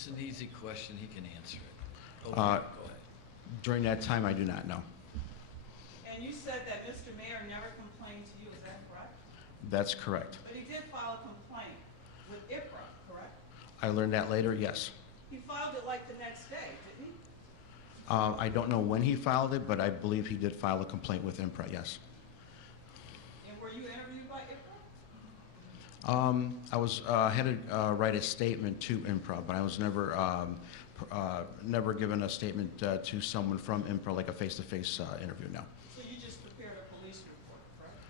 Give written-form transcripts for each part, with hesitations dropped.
It's an easy question. He can answer it. Okay, Uh, go ahead. During that time, I do not know. And you said that Mr. Mayor never complained to you, is that correct? That's correct. But he did file a complaint with IPRA, correct? I learned that later, yes. He filed it like the next day, didn't he? I don't know when he filed it, but I believe he did file a complaint with IMPRA, yes. And were you interviewed by IPRA? I had to write a statement to IMPRA, but I was never given a statement to someone from IMPRA, like a face-to-face interview, no. So you just prepared a police report, correct?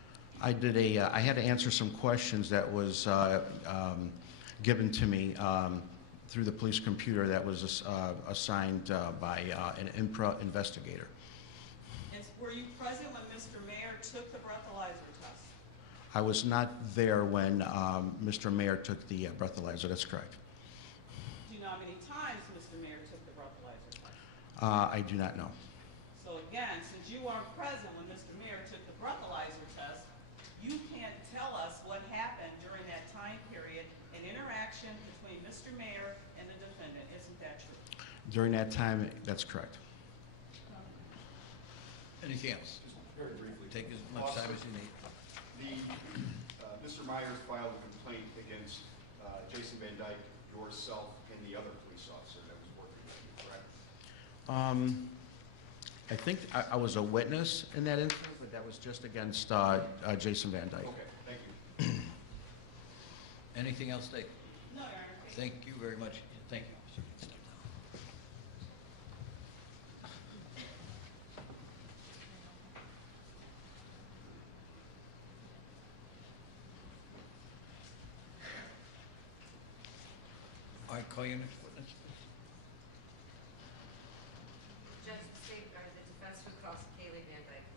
I had to answer some questions that was given to me through the police computer that was assigned by an IMPRA investigator. And were you present when Mr. Mayor took the breathalyzer test? I was not there when Mr. Mayor took the breathalyzer, that's correct. Do you know how many times Mr. Mayor took the breathalyzer test? I do not know. So again, since you weren't present when Mr. Mayor took the breathalyzer test, you can't tell us what happened during that time period, an interaction between Mr. Mayor and the defendant. Isn't that true? During that time, that's correct. Anything else? Just very briefly. Take as much time as you need. Mr. Myers filed a complaint against Jason Van Dyke, yourself, and the other police officer that was working with you, correct? I think I was a witness in that incident, but that was just against Jason Van Dyke. Okay, thank you. Anything else, Dave? No, Your Honor. Thank you very much. Thank you. Step down. All right, call your next witness. Judge of the State, or the defense would cross Kaylee Van Dyke.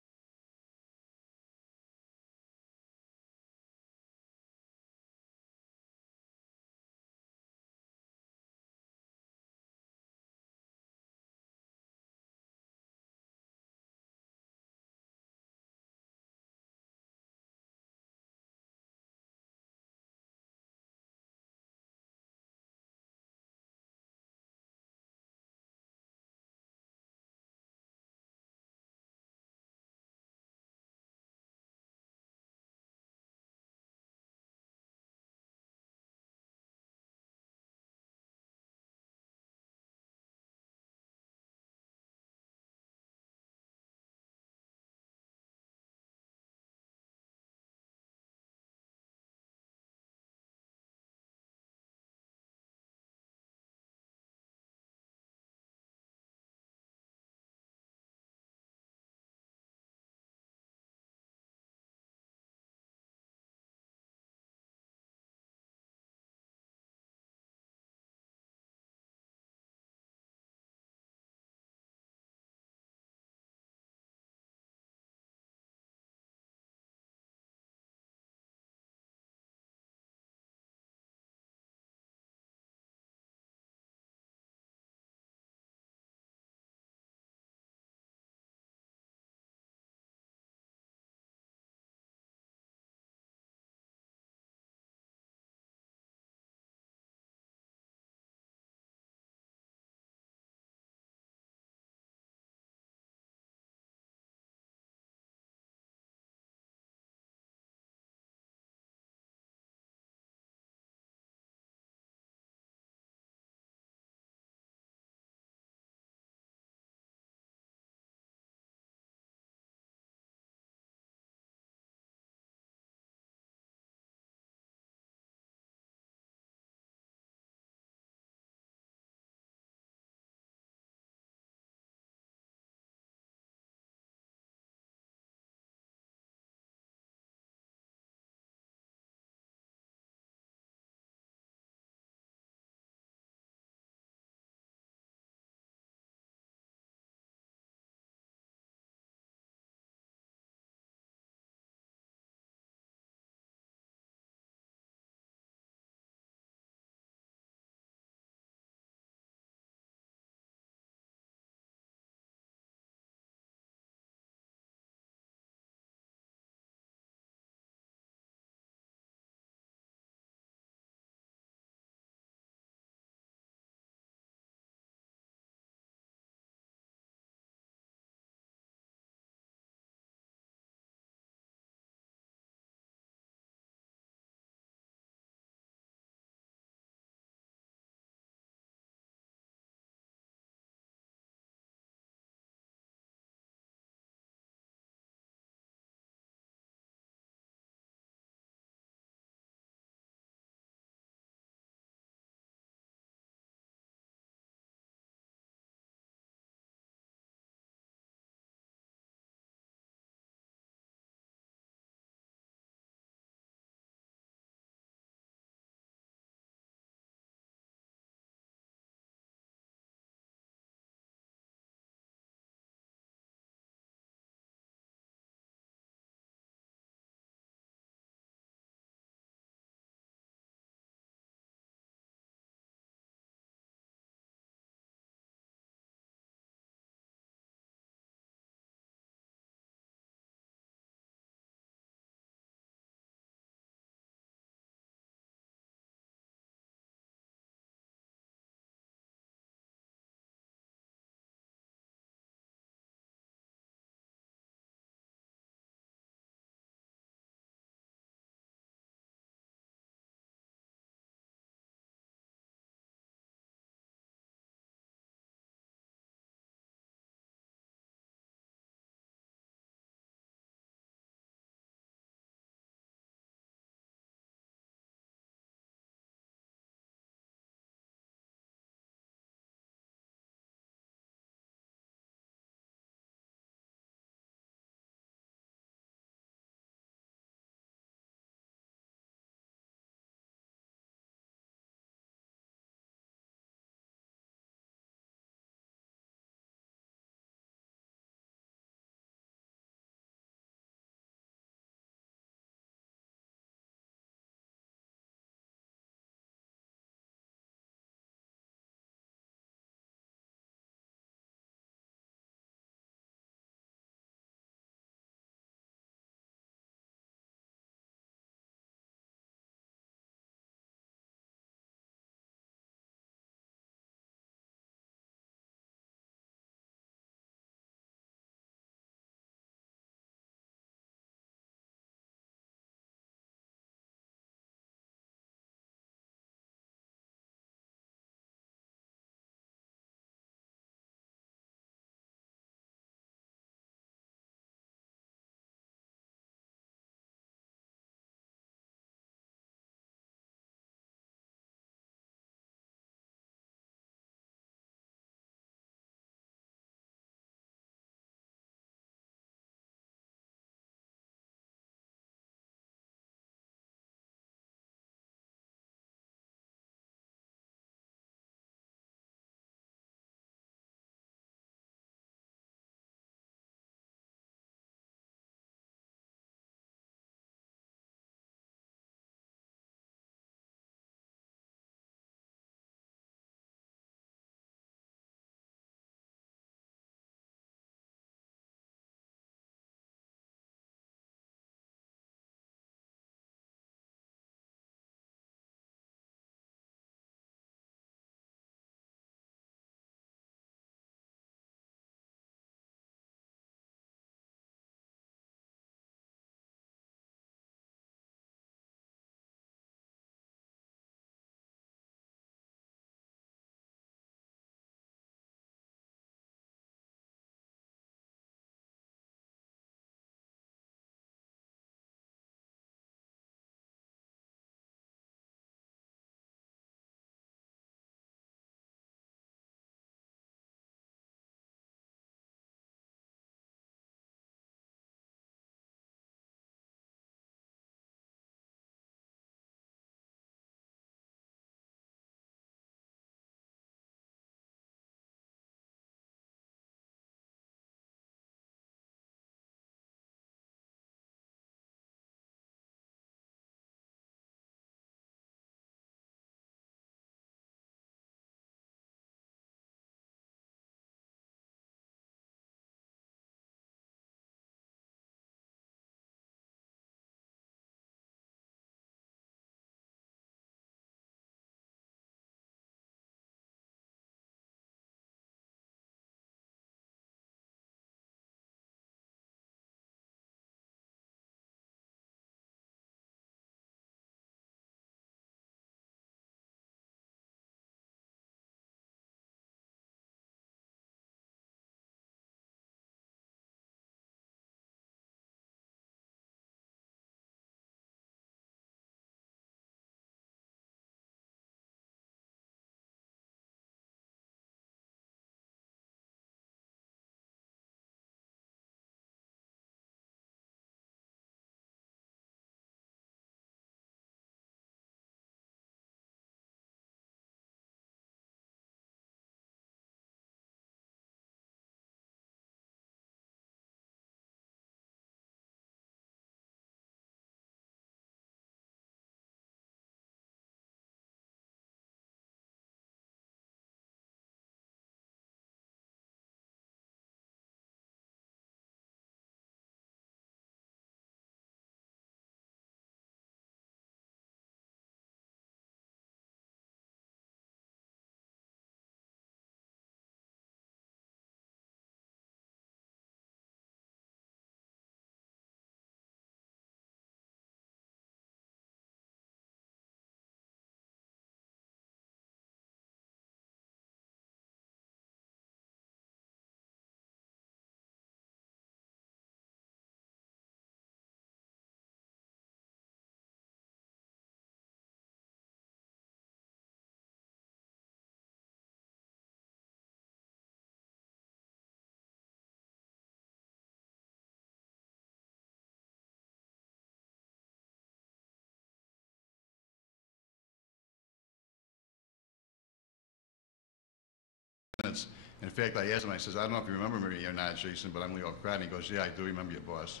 minutes. In fact, I asked him, I says, I don't know if you remember me or not, Jason, but I'm Leo Crowd. And he goes, yeah, I do remember your boss.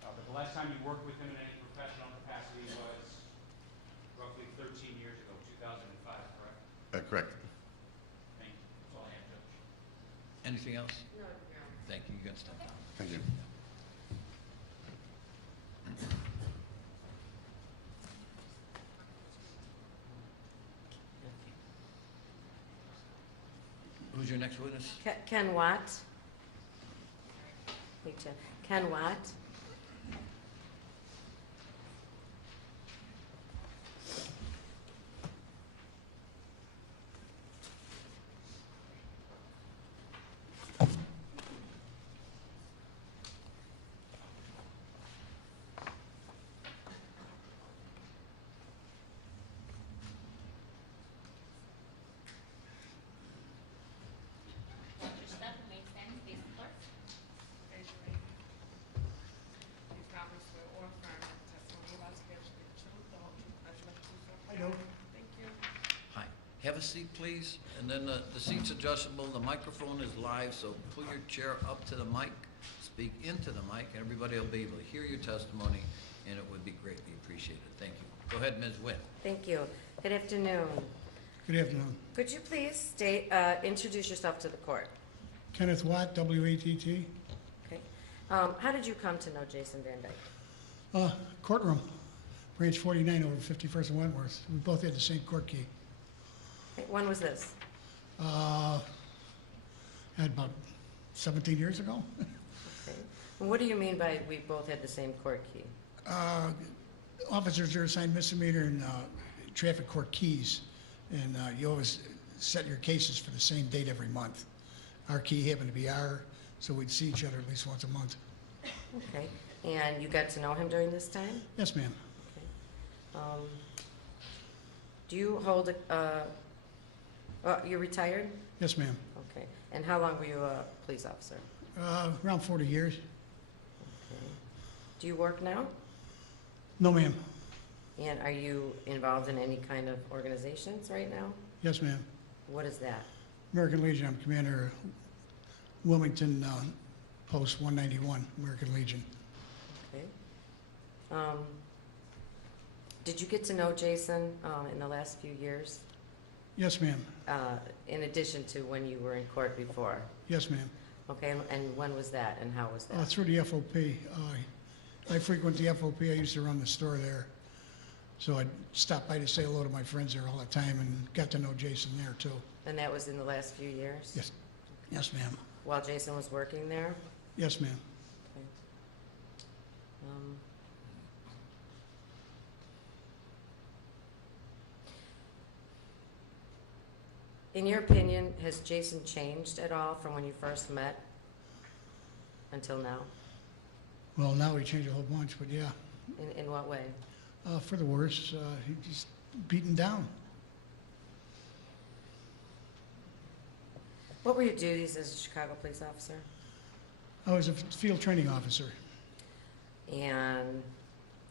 But the last time you worked with him in any professional capacity was roughly 13 years ago, 2005, correct? Correct. Thank you. That's all I have, Judge. Anything else? No, Your Honor. Thank you. You can step down. Thank you. Who's your next witness? Ken Watt. Wait, Jeff. Ken Watt. Dr. Steph, may stand, please, clerk. Raise your right hand. Do solemnly swear or affirm that the testimony you're about to give shall be the truth, the whole truth, nothing but the truth, so help you God? Thank you. Hi. Have a seat, please. And then the seat's adjustable. The microphone is live, so pull your chair up to the mic, speak into the mic, and everybody will be able to hear your testimony, and it would be greatly appreciated. Thank you. Go ahead, Ms. Witt. Thank you. Good afternoon. Good afternoon. Could you please introduce yourself to the court? Kenneth Watt, W-A-T-T. Okay. How did you come to know Jason Van Dyke? Courtroom, branch 49 over 51st and Wentworth. We both had the same court key. Okay, when was this? Had about 17 years ago. Okay. And what do you mean by we both had the same court key? Officers are assigned misdemeanor and traffic court keys, and you always set your cases for the same date every month. Our key happened to be R, so we'd see each other at least once a month. Okay. And you got to know him during this time? Yes, ma'am. Okay. Do you hold you're retired? Yes, ma'am. Okay. And how long were you a police officer? Around 40 years. Okay. Do you work now? No, ma'am. And are you involved in any kind of organizations right now? Yes, ma'am. What is that? American Legion. I'm commander of Wilmington Post 191, American Legion. Okay. Did you get to know Jason in the last few years, Yes, ma'am. in addition to when you were in court before? Yes, ma'am. Okay, and when was that, and how was that? Through the FOP. I frequent the FOP. I used to run the store there. So I'd stop by to say hello to my friends there all the time and got to know Jason there, too. And that was in the last few years? Yes. Yes, ma'am. While Jason was working there? Yes, ma'am. Okay. In your opinion, has Jason changed at all from when you first met until now? Well, now we changed a whole bunch, but yeah. In what way? For the worse, he just beaten down. What were your duties as a Chicago police officer? I was a field training officer. And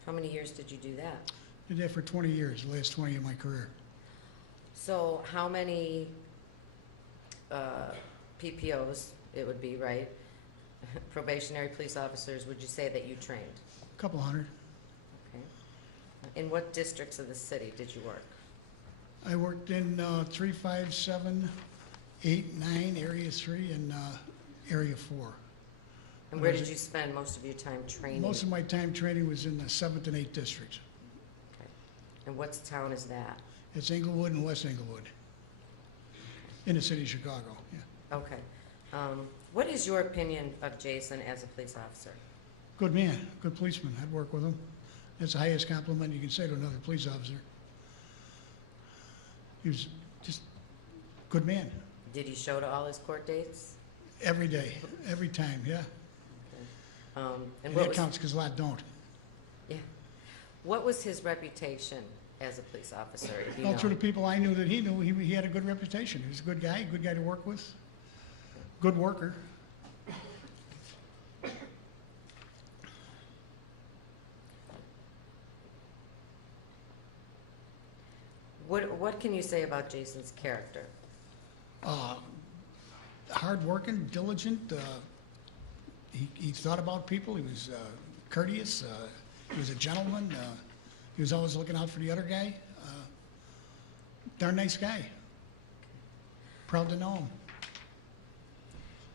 how many years did you do that? Did that for 20 years, the last 20 of my career. So how many PPOs, it would be, right? Probationary police officers, would you say that you trained? A couple hundred. Okay. In what districts of the city did you work? I worked in 3, 5, 7, 8, 9, Area 3, and Area 4. And where did you spend most of your time training? Most of my time training was in the 7th and 8th districts. Okay. And what town is that? It's Englewood and West Englewood, in the city of Chicago. Yeah. Okay. What is your opinion of Jason as a police officer? Good man, good policeman. I'd work with him. That's the highest compliment you can say to another police officer. He was just a good man. Did he show to all his court dates? Every day, every time, yeah. Okay. And what that was, counts because a lot don't. yeah. What was his reputation as a police officer? If you Well, know? through the people I knew that he knew, he had a good reputation. He was a good guy to work with, good worker. What can you say about Jason's character? Hardworking, diligent. He thought about people. He was courteous. He was a gentleman. He was always looking out for the other guy. Darn nice guy. Proud to know him.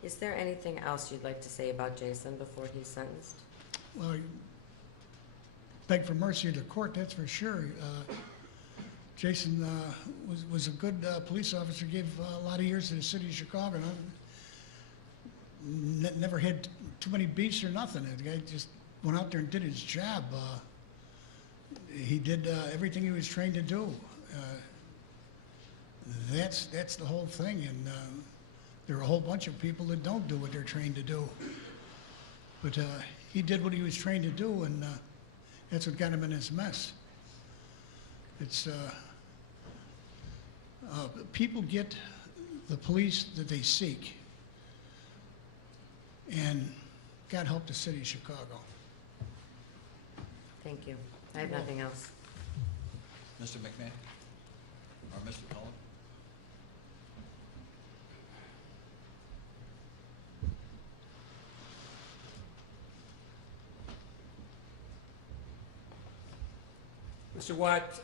Is there anything else you'd like to say about Jason before he's sentenced? Well, beg for mercy of the court, that's for sure. Jason was a good police officer, gave a lot of years to the city of Chicago. Never had too many beats or nothing. The guy just went out there and did his job. He did everything he was trained to do. That's the whole thing, and there are a whole bunch of people that don't do what they're trained to do. But he did what he was trained to do, and that's what got him in his mess. It's people get the police that they seek, and God help the city of Chicago. Thank you. I have nothing else. Mr. McMahon? Or Mr. Cullen? Mr. Watt,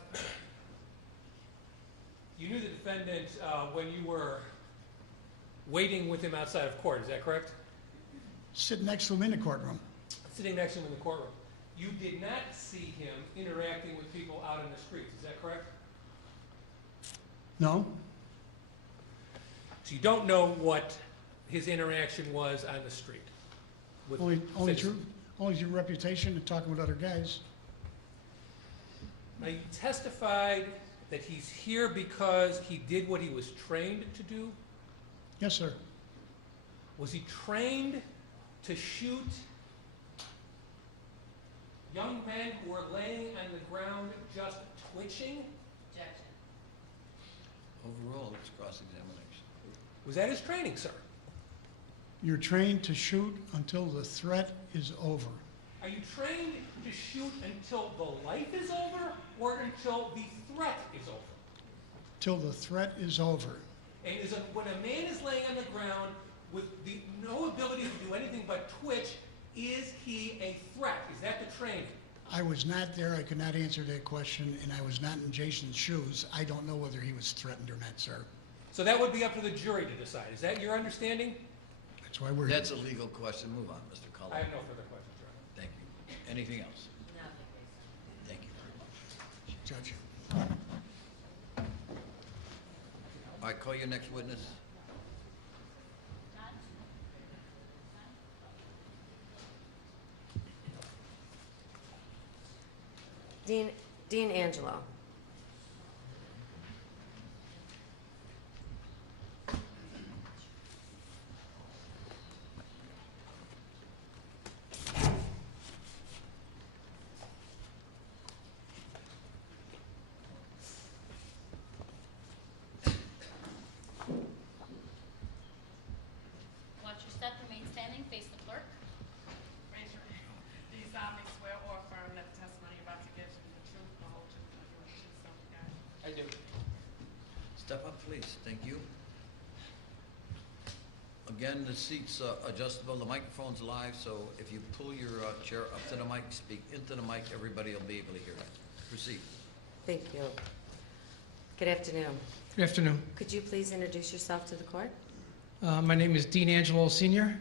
you knew the defendant when you were waiting with him outside of court, is that correct? Sitting next to him in the courtroom. Sitting next to him in the courtroom. You did not see him interacting with people out in the streets, is that correct? No? So you don't know what his interaction was on the street? with Only citizens? your reputation and talking with other guys. Now, you testified that he's here because he did what he was trained to do? Yes, sir. Was he trained to shoot young men who were laying on the ground just twitching? Objection. Overall, it's cross-examination. Was that his training, sir? You're trained to shoot until the threat is over. Are you trained to shoot until the life is over or until the threat is over? Till the threat is over. And when a man is laying on the ground with no ability to do anything but twitch, is he a threat? Is that the training? I was not there. I could not answer that question, and I was not in Jason's shoes. I don't know whether he was threatened or not, sir. So that would be up to the jury to decide. Is that your understanding? That's why we're here. That's a legal question. Move on, Mr. Cullen. I have no further questions, Your Honor. Thank you. Anything else? Nothing, Thank you very much. Judge. All right, call your next witness. Dean Angelo. Watch your step, remain standing, face the clerk. Raise your hand. Do you solemnly swear or affirm that the testimony you're about to give is the truth, the whole truth, and nothing but the truth, so help you God? I do. Step up, please. Thank you. Again, the seat's adjustable. The microphone's live, so if you pull your chair up to the mic, speak into the mic, everybody will be able to hear it. Proceed. Thank you. Good afternoon. Good afternoon. Could you please introduce yourself to the court? My name is Dean Angelo Sr.,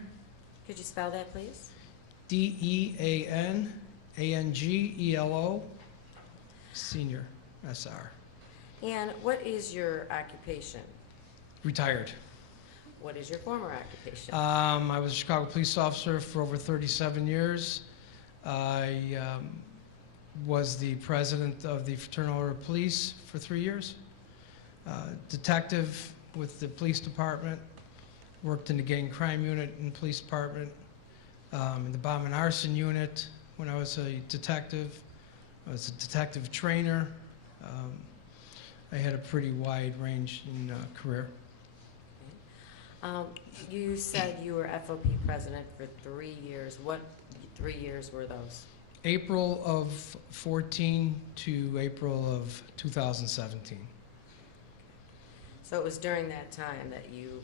Could you spell that, please? Deanangelo, Sr., SR. And what is your occupation? Retired. What is your former occupation? I was a Chicago police officer for over 37 years. I was the president of the Fraternal Order of Police for 3 years. Detective with the police department. Worked in the gang crime unit in the police department. In the bomb and arson unit when I was a detective. I was a detective trainer. I had a pretty wide range in career. You said you were FOP president for 3 years. What 3 years were those? April of 14 to April of 2017. So it was during that time that you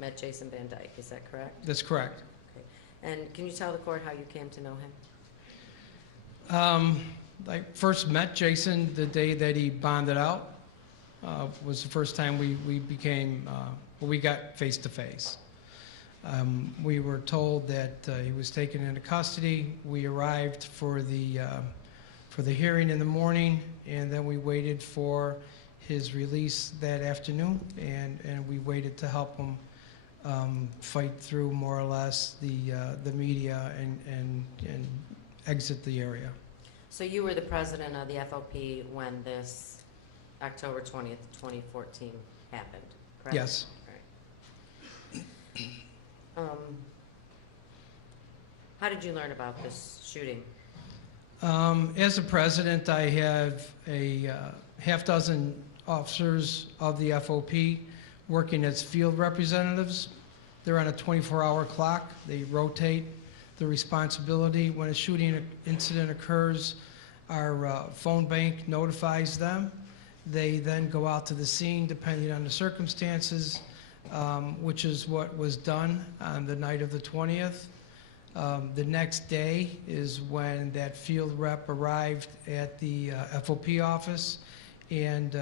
met Jason Van Dyke, is that correct? That's correct. Okay. And can you tell the court how you came to know him? I first met Jason the day that he bonded out. Was the first time we became, we got face to face. We were told that he was taken into custody. We arrived for the hearing in the morning, and then we waited for his release that afternoon, and we waited to help him fight through more or less the media and exit the area. So you were the president of the FOP when this October 20th, 2014 happened, correct? Yes. All right. How did you learn about this shooting? As a president, I have a half dozen officers of the FOP working as field representatives. They're on a 24-hour clock. They rotate the responsibility. When a shooting incident occurs, our phone bank notifies them. They then go out to the scene depending on the circumstances, which is what was done on the night of the 20th. The next day is when that field rep arrived at the FOP office and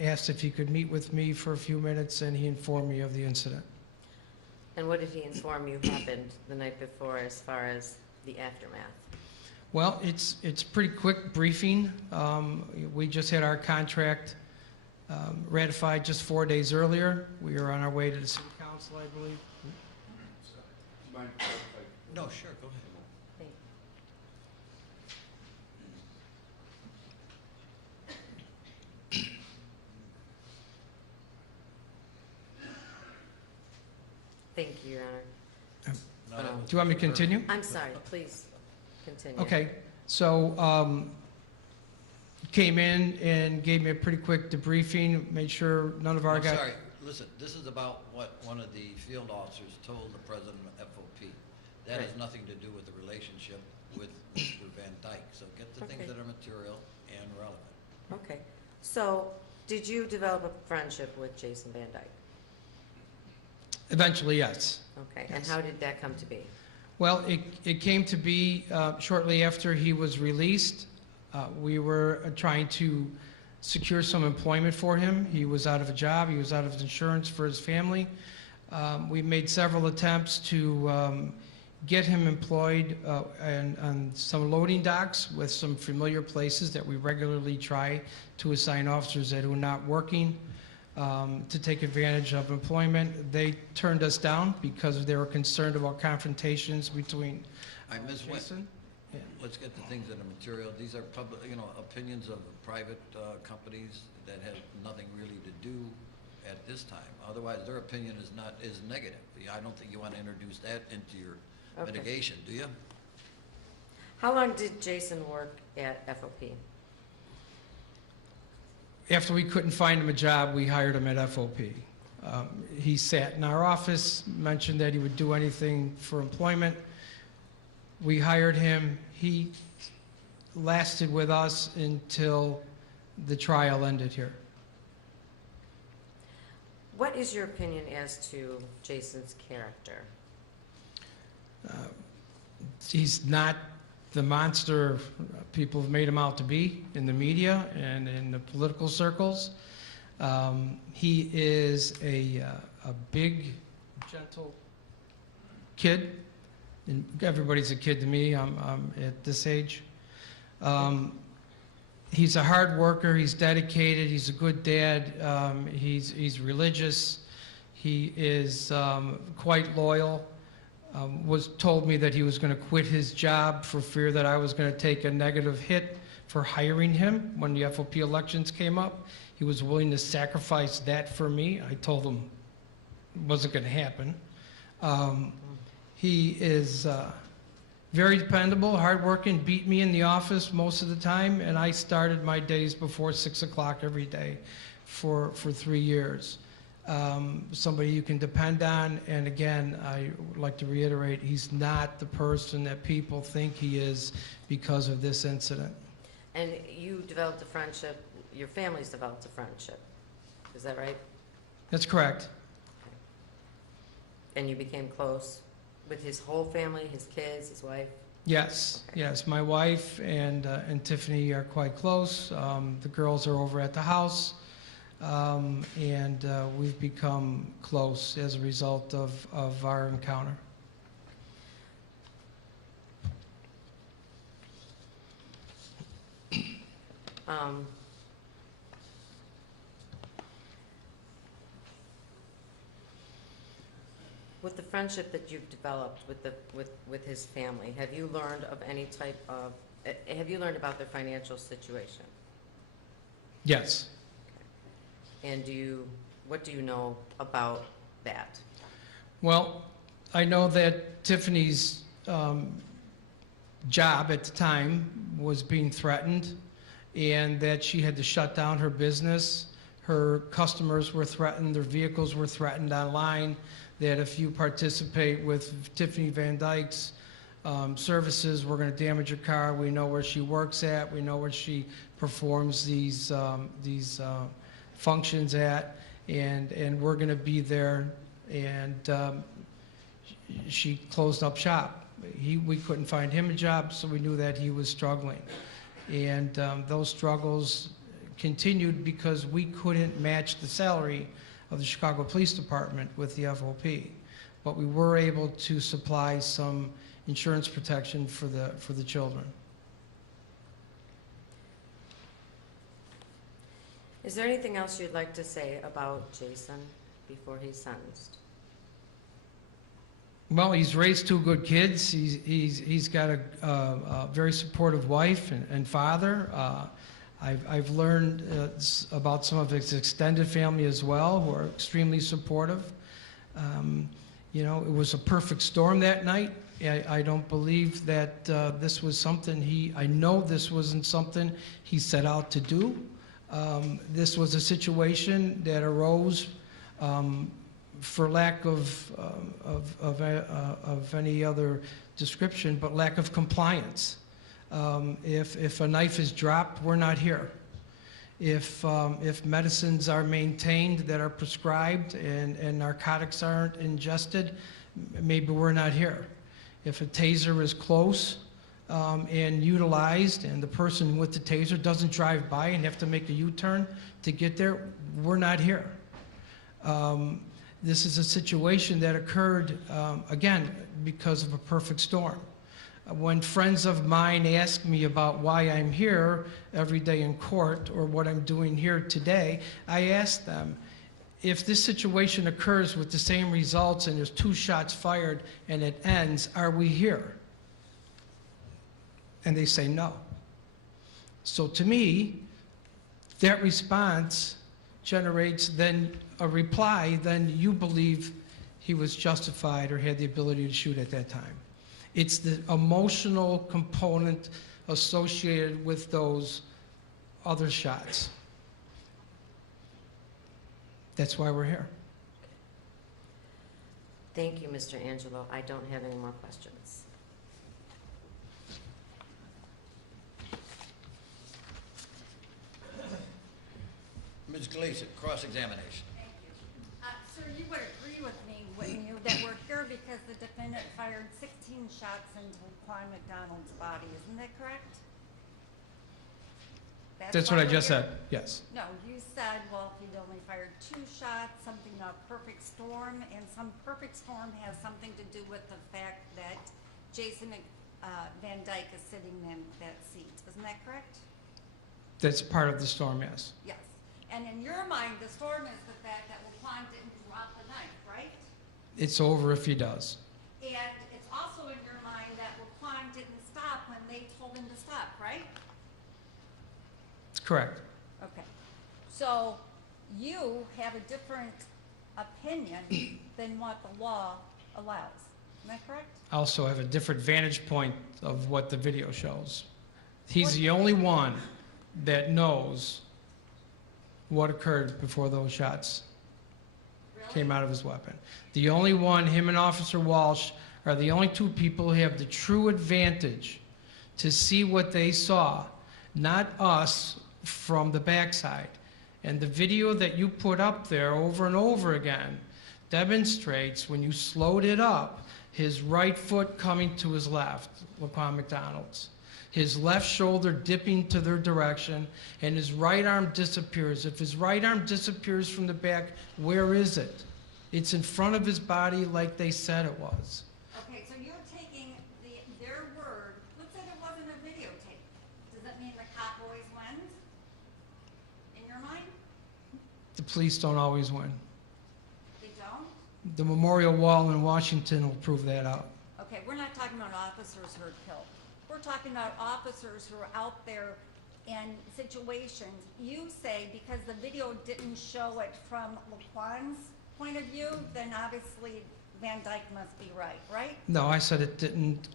asked if he could meet with me for a few minutes, and he informed me of the incident. And what did he inform you happened the night before as far as the aftermath? Well, it's pretty quick briefing. We just had our contract ratified just 4 days earlier. We are on our way to the city council, I believe. No, sure, go ahead. Thank Thank you, Your Honor. Do you want me to continue? I'm sorry, please continue. Okay, so came in and gave me a pretty quick debriefing, made sure none of our I'm guys... sorry, listen, this is about what one of the field officers told the president of FOP. That has nothing to do with the relationship with Mr. Van Dyke. So get the things that are material and relevant. Okay, so did you develop a friendship with Jason Van Dyke? Eventually, yes. Okay, and how did that come to be? Well, it came to be shortly after he was released. We were trying to secure some employment for him. He was out of a job. He was out of insurance for his family. We made several attempts to get him employed on some loading docks with some familiar places that we regularly try to assign officers that are not working to take advantage of employment. They turned us down because they were concerned about confrontations between Jason. Yeah. Let's get the things that are material. These are public, opinions of private companies that have nothing really to do at this time. Otherwise, their opinion is negative. I don't think you want to introduce that into your mitigation, do you? How long did Jason work at FOP? After we couldn't find him a job, we hired him at FOP. He sat in our office, mentioned that he would do anything for employment. We hired him. He lasted with us until the trial ended here. What is your opinion as to Jason's character? He's not the monster people have made him out to be in the media and in the political circles. He is a big, gentle kid. And everybody's a kid to me. I'm at this age. He's a hard worker. He's dedicated. He's a good dad. He's religious. He is quite loyal. Was told me that he was going to quit his job for fear that I was going to take a negative hit for hiring him when the FOP elections came up. He was willing to sacrifice that for me. I told him it wasn't going to happen. He is very dependable, hardworking, beat me in the office most of the time, and I started my days before 6 o'clock every day for 3 years. Somebody you can depend on, and again, I would like to reiterate, he's not the person that people think he is because of this incident. And you developed a friendship, your family's developed a friendship is that right? That's correct. And you became close with his whole family, his kids, his wife? Yes, yes. My wife and Tiffany are quite close. The girls are over at the house, and we've become close as a result of our encounter. With the friendship that you've developed with his family, have you learned of any type of, have you learned about their financial situation? Yes. And what do you know about that? Well, I know that Tiffany's job at the time was being threatened, and that she had to shut down her business. Her customers were threatened, their vehicles were threatened online, that if you participate with Tiffany Van Dyke's services, we're going to damage your car. We know where she works at. We know where she performs these functions at, and we're going to be there. And she closed up shop. We couldn't find him a job, so we knew that he was struggling. And those struggles continued because we couldn't match the salary of the Chicago Police Department with the FOP. But we were able to supply some insurance protection for the children. Is there anything else you'd like to say about Jason before he's sentenced? Well, he's raised two good kids. He's got a very supportive wife and father. I've learned about some of his extended family as well, who are extremely supportive. You know, it was a perfect storm that night. I don't believe that this was something I know this wasn't something he set out to do. This was a situation that arose for lack of any other description, but lack of compliance. If a knife is dropped, we're not here. If medicines are maintained that are prescribed and narcotics aren't ingested, maybe we're not here. If a taser is close and utilized and the person with the taser doesn't drive by and have to make a U-turn to get there, we're not here. This is a situation that occurred, again, because of a perfect storm. When friends of mine ask me about why I'm here every day in court or what I'm doing here today, I ask them, if this situation occurs with the same results and there's 2 shots fired and it ends, are we here? And they say no. So to me, that response generates then a reply, then you believe he was justified or had the ability to shoot at that time. It's the emotional component associated with those other shots. That's why we're here. Thank you, Mr. Angelo. I don't have any more questions. Ms. Gleason, cross-examination. Thank you. Sir, you would agree with me, wouldn't you, that we're here because the defendant fired 16 shots into Quan McDonald's body, isn't that correct? That's what I just said, yes. No, you said, well, if he'd only fired 2 shots, something a perfect storm, and some perfect storm has something to do with the fact that Jason Van Dyke is sitting in that seat. Isn't that correct? That's part of the storm, yes. Yes. And in your mind, the storm is the fact that LaQuan didn't drop the knife, right? It's over if he does. And it's also in your mind that LaQuan didn't stop when they told him to stop, right? It's correct. Okay. So you have a different opinion than what the law allows. Am I correct? I also have a different vantage point of what the video shows. He's the only one that knows what occurred before those shots came out of his weapon. The only one, him and Officer Walsh, are the only 2 people who have the true advantage to see what they saw, not us from the backside. And the video that you put up there over and over again demonstrates when you slowed it up, his right foot coming to his left, Laquan McDonald's, his left shoulder dipping to their direction, and his right arm disappears. If his right arm disappears from the back, where is it? It's in front of his body like they said it was. Okay, so you're taking their word. Let's say there wasn't a videotape. Does that mean the cop always wins? In your mind? The police don't always win. They don't? The memorial wall in Washington will prove that out. Okay, we're not talking about officers who are killed. We're talking about officers who are out there in situations. You say because the video didn't show it from Laquan's point of view, then obviously Van Dyke must be right, right? No, I said it didn't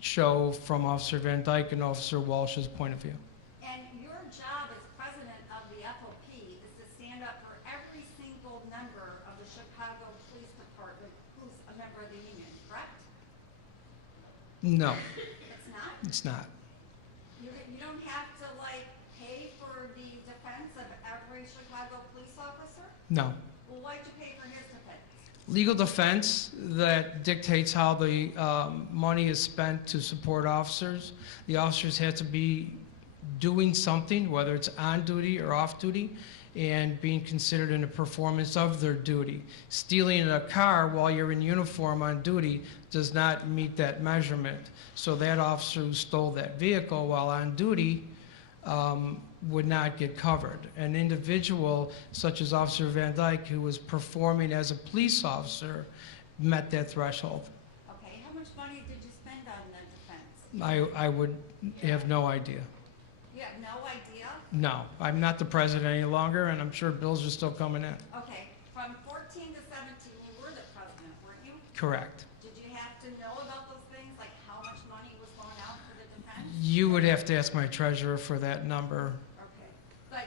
show from Officer Van Dyke and Officer Walsh's point of view. And your job as president of the FOP is to stand up for every single member of the Chicago Police Department who's a member of the union, correct? No, It's not? it's not. You don't have to, like, pay for the defense of every Chicago police officer? No. Well, why'd you pay for his defense? Legal defense that dictates how the money is spent to support officers. The officers have to be doing something, whether it's on duty or off duty, and being considered in the performance of their duty. Stealing a car while you're in uniform on duty does not meet that measurement. So that officer who stole that vehicle while on duty would not get covered. An individual such as Officer Van Dyke, who was performing as a police officer, met that threshold. Okay, how much money did you spend on the defense? I would have no idea. You have no idea? No, I'm not the president any longer, and I'm sure bills are still coming in. Okay, from 14 to 17, you were the president, weren't you? Correct. Did you have to know about those things, like how much money was going out for the defense? You would have to ask my treasurer for that number. Okay, but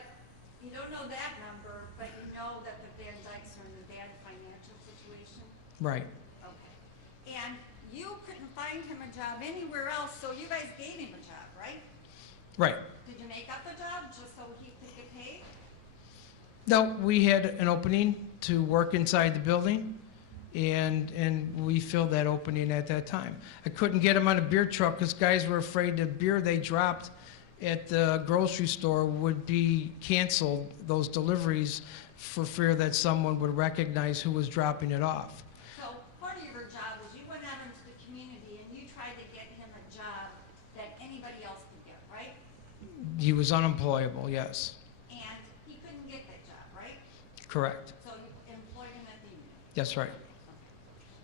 you don't know that number, but you know that the Van Dykes are in a bad financial situation? Right. Okay. And you couldn't find him a job anywhere else, so you guys gave him a job, right? Right. Did you make up the job just so he could get paid? No, we had an opening to work inside the building, and we filled that opening at that time. I couldn't get him on a beer truck because guys were afraid the beer they dropped at the grocery store would be canceled, those deliveries, for fear that someone would recognize who was dropping it off. So part of your job was you went out into the community and you tried to get him a job that anybody else could get, right? He was unemployable, yes. And he couldn't get that job, right? Correct. So you employed him at the union. That's right.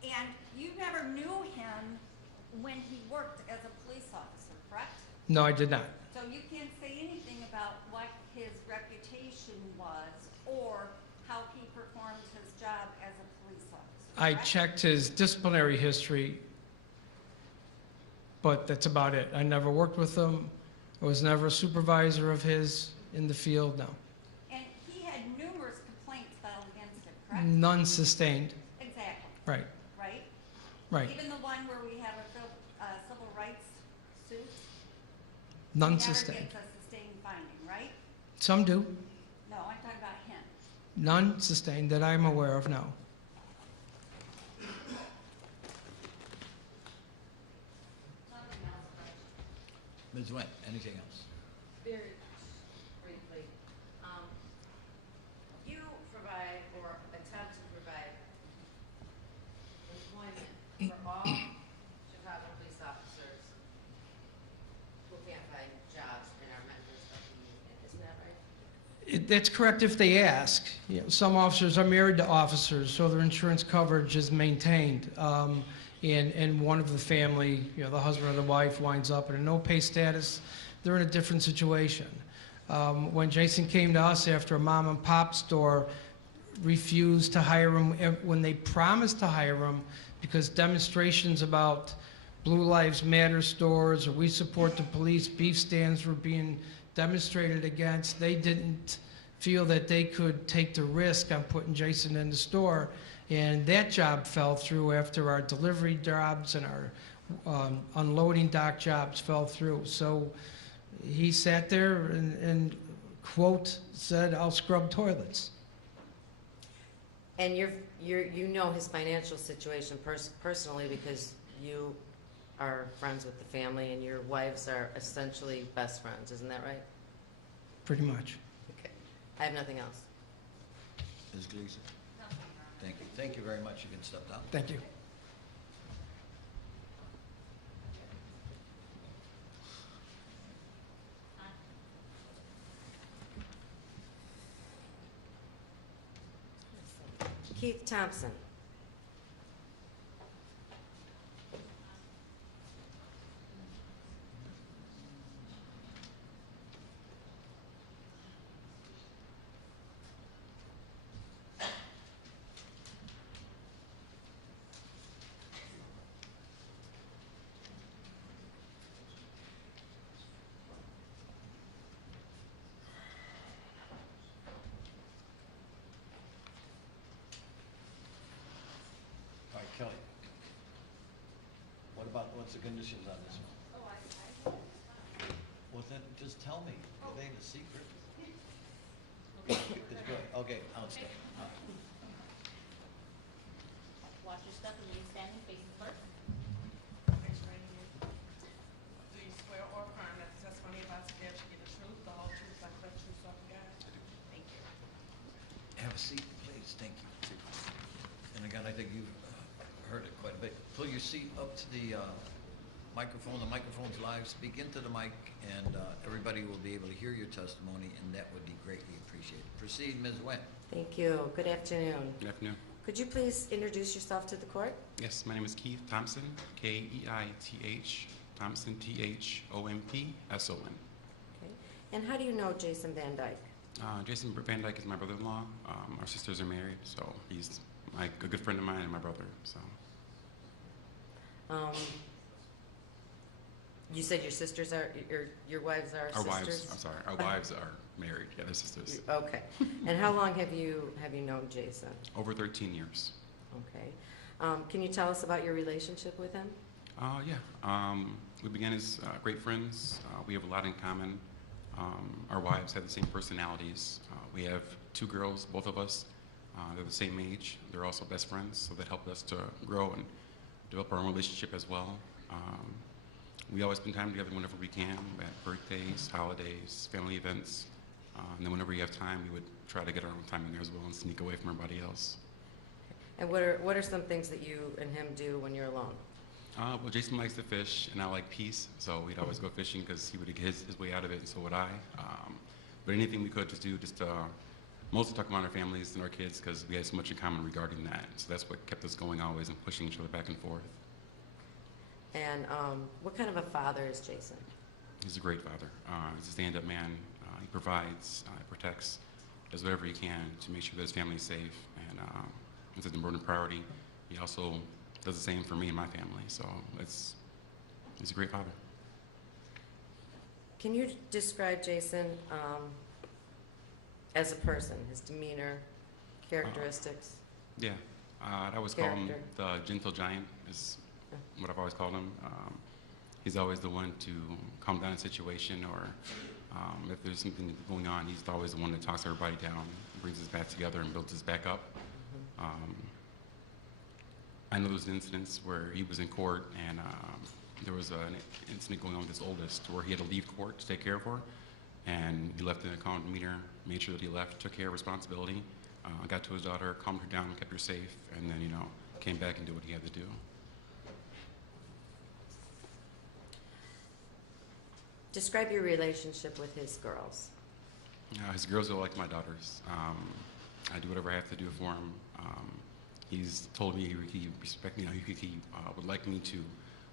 And you never knew him when he worked as a police officer, correct? No, I did not. So you can't say anything about what his reputation was or how he performed his job as a police officer, I correct? checked his disciplinary history, but that's about it. I never worked with him. I was never a supervisor of his in the field, no. And he had numerous complaints filed against him, correct? None sustained. Exactly, Right, right? right. Even the one where we have a civil rights suit? None He sustained. never gets a sustained finding, right? Some do. No, I'm talking about him. None sustained that I'm aware of, no. Nothing else, right? Ms. Nguyen, anything else? Very briefly, you provide or attempt to provide employment for all Chicago police officers who can't find jobs and are members of the union, isn't that right? That's correct if they ask. You know, some officers are married to officers, so their insurance coverage is maintained. And one of the family, you know, the husband or the wife winds up in a no-pay status, they're in a different situation. When Jason came to us after a mom and pop store refused to hire him, when they promised to hire him because demonstrations about Blue Lives Matter stores or we support the police, beef stands were being demonstrated against, they didn't feel that they could take the risk on putting Jason in the store. And that job fell through after our delivery jobs and our unloading dock jobs fell through. So he sat there and quote said, "I'll scrub toilets." And you know his financial situation personally because you are friends with the family and your wives are essentially best friends, isn't that right? Pretty much. Okay. I have nothing else. Ms. Gleason? Thank you. Thank you very much. You can step down. Thank you. Keith Thompson. All right, Kelly. What's the conditions on this one? Well, then just tell me. It ain't a secret. It's good. Okay, outstanding. Watch your step and remain standing, face the clerk. Raise your right hand. Do you swear or affirm that the testimony you're about to give shall be the truth, the whole truth, nothing but the truth, so help you God? Thank you. Have a seat, please. Thank you. And again, I think you've heard it quite a bit. Pull your seat up to the microphone. The microphone's live. Speak into the mic, and everybody will be able to hear your testimony, and that would be greatly appreciated. Proceed, Ms. Nguyen. Thank you. Good afternoon. Good afternoon. Could you please introduce yourself to the court? Yes, my name is Keith Thompson, Keith, Thompson, Thompson. Okay. And how do you know Jason Van Dyke? Jason Van Dyke is my brother-in-law. Our sisters are married, so he's a good friend of mine and my brother. So. You said your sisters are, your wives are Our sisters? wives, I'm sorry, our wives are married. Yeah, they're sisters. Okay. And how long have you known Jason? Over 13 years. Okay. Can you tell us about your relationship with him? Yeah. We began as great friends. We have a lot in common. Our wives have the same personalities. We have 2 girls, both of us. They're the same age. They're also best friends, so that helped us to grow and develop our own relationship as well. We always spend time together whenever we can, at birthdays, holidays, family events. And then whenever you have time, we would try to get our own time in there as well and sneak away from everybody else. And what are some things that you and him do when you're alone? Well, Jason likes to fish, and I like peace, so we'd always go fishing because he would get his way out of it, and so would I. But anything we could just do, mostly talk about our families and our kids because we had so much in common regarding that. So that's what kept us going always and pushing each other back and forth. And what kind of a father is Jason? He's a great father. He's a stand-up man. He provides, protects, does whatever he can to make sure that his family's safe. And it's an important priority. He also does the same for me and my family. So he's a great father. Can you describe Jason as a person, his demeanor, characteristics? Yeah. I always call him the gentle giant is what I've always called him. He's always the one to calm down a situation, or if there's something going on, he's always the one that talks everybody down, brings us back together, and builds us back up. I know there's incidents where he was in court, and there was an incident going on with his oldest where he had to leave court to take care of her, and he left in a calm demeanor, made sure that he left, took care of responsibility, got to his daughter, calmed her down, kept her safe, and then, came back and did what he had to do. Describe your relationship with his girls. His girls are like my daughters. I do whatever I have to do for him. He's told me he would like me to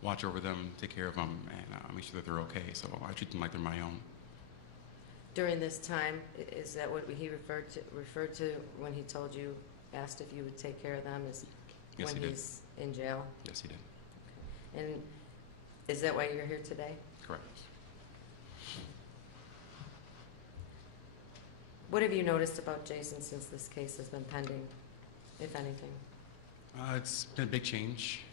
watch over them, take care of them, and make sure that they're okay. So I treat them like they're my own. During this time, is that what he referred to when he told you, asked if you would take care of them? Is yes, when he did. He's in jail? Yes, he did. Okay. And is that why you're here today? Correct. What have you noticed about Jason since this case has been pending, if anything? It's been a big change.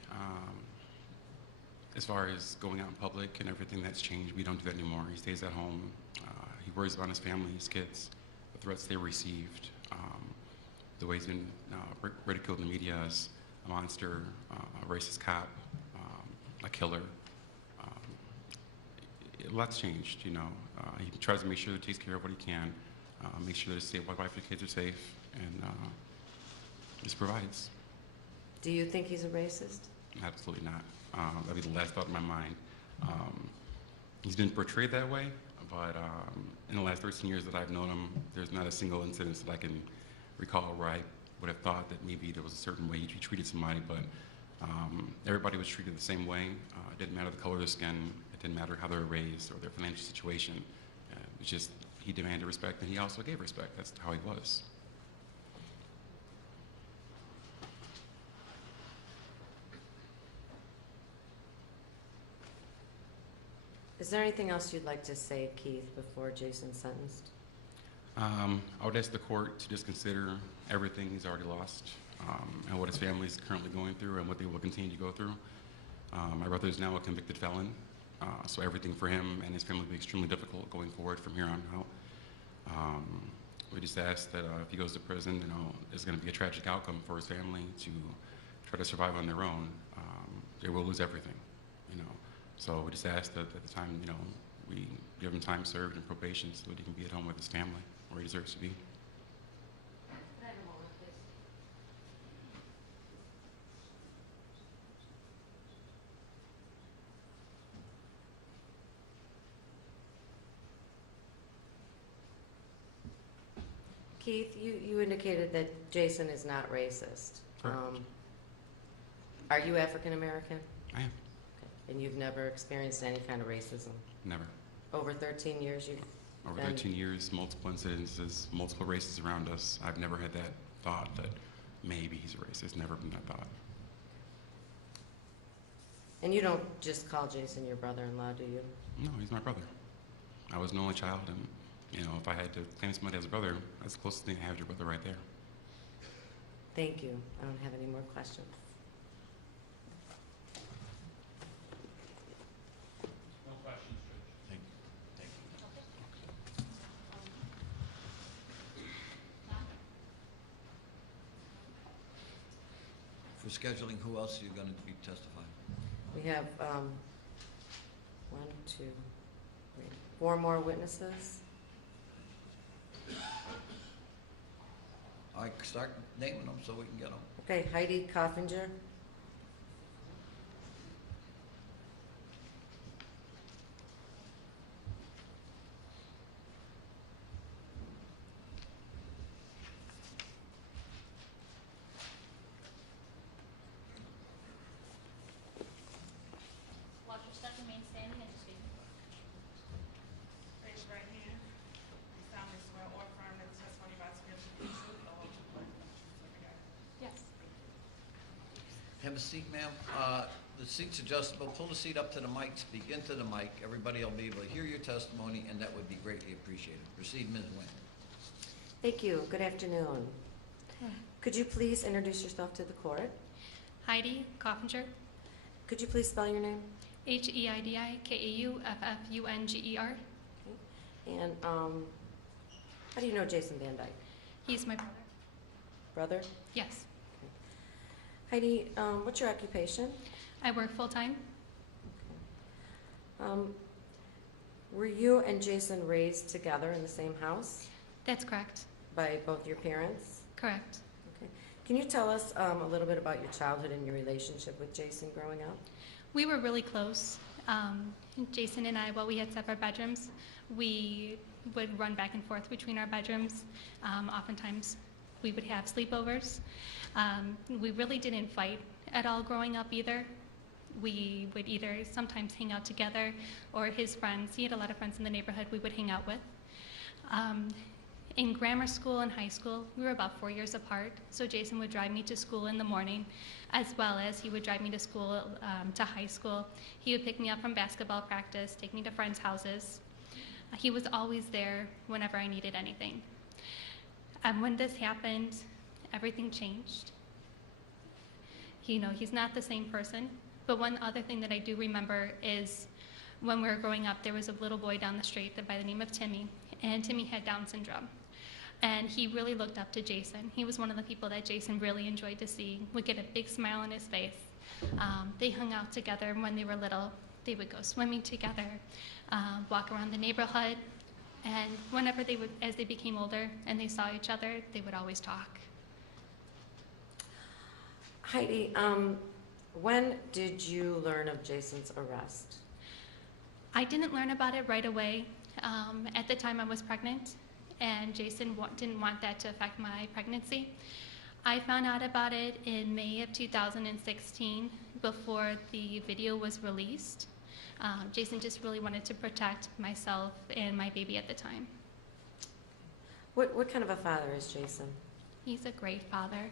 As far as going out in public and everything, that's changed. We don't do that anymore. He stays at home. He He worries about his family, his kids, the threats they received, the way he's been ridiculed in the media as a monster, a racist cop, a killer. A lot's changed, you know. He tries to make sure that he takes care of what he can, make sure that his wife and kids are safe, and just provides. Do you think he's a racist? Absolutely not. That'd be the last thought in my mind. He's been portrayed that way, but in the last 13 years that I've known him, there's not a single incident that I can recall where I would have thought that maybe there was a certain way he treated somebody, but everybody was treated the same way. It didn't matter the color of their skin, it didn't matter how they were raised or their financial situation. It was just, he demanded respect and he also gave respect. That's how he was. Is there anything else you'd like to say, Keith, before Jason's sentenced? I would ask the court to just consider everything he's already lost and what his family is currently going through and what they will continue to go through. My brother is now a convicted felon, so everything for him and his family will be extremely difficult going forward from here on out. We just ask that if he goes to prison, you know, it's going to be a tragic outcome for his family to try to survive on their own. They will lose everything, you know. So we just ask that at the time, you know, we give him time served and probation so that he can be at home with his family where he deserves to be. Keith, you indicated that Jason is not racist. Correct. Are you African American? I am. And you've never experienced any kind of racism? Never. Over 13 years you've Over been... 13 years, multiple incidences, multiple races around us. I've never had that thought that maybe he's a racist. Never been that thought. And you don't just call Jason your brother-in-law, do you? No, he's my brother. I was an only child, and you know, if I had to claim somebody as a brother, that's the closest thing I have to your brother right there. Thank you. I don't have any more questions. No questions, Judge. Thank you. For scheduling, who else are you going to be testifying? We have 4 more witnesses. I start naming them so we can get them. Okay, Heidi Coffinger. Watch your step, remain standing and just speak. Raise your right hand. You solemnly swear or affirm that the testimony about to give is the truth, the whole truth, and nothing but the truth. Yes. Have a seat, ma'am. The seat's adjustable. Pull the seat up to the mic, speak into the mic. Everybody will be able to hear your testimony, and that would be greatly appreciated. Proceed, Ms. Nguyen. Thank you. Good afternoon. Could you please introduce yourself to the court? Heidi Coffinger, Could you please spell your name? Heidikaufunger. And how do you know Jason Van Dyke? He's my brother. Brother? Yes. Heidi, what's your occupation? I work full-time. Were you and Jason raised together in the same house That's correct. by both your parents? Correct. Okay. Can you tell us a little bit about your childhood and your relationship with Jason growing up? We were really close. Jason and I, while we had separate bedrooms, we would run back and forth between our bedrooms. Oftentimes, we would have sleepovers. We really didn't fight at all growing up either. We would either sometimes hang out together, or his friends, he had a lot of friends in the neighborhood we would hang out with. In grammar school and high school, we were about 4 years apart, so Jason would drive me to school in the morning, as well as he would drive me to school, to high school. He would pick me up from basketball practice, take me to friends' houses. He was always there whenever I needed anything. When this happened, everything changed. You know, he's not the same person. But one other thing that I do remember is when we were growing up, there was a little boy down the street by the name of Timmy, and Timmy had Down syndrome. And he really looked up to Jason. He was one of the people that Jason really enjoyed to see, would get a big smile on his face. They hung out together when they were little. They would go swimming together, walk around the neighborhood, and whenever they would, as they became older and they saw each other, they would always talk. Heidi, when did you learn of Jason's arrest? I didn't learn about it right away. At the time I was pregnant, and Jason didn't want that to affect my pregnancy. I found out about it in May of 2016 before the video was released. Jason just really wanted to protect myself and my baby at the time. What kind of a father is Jason? He's a great father.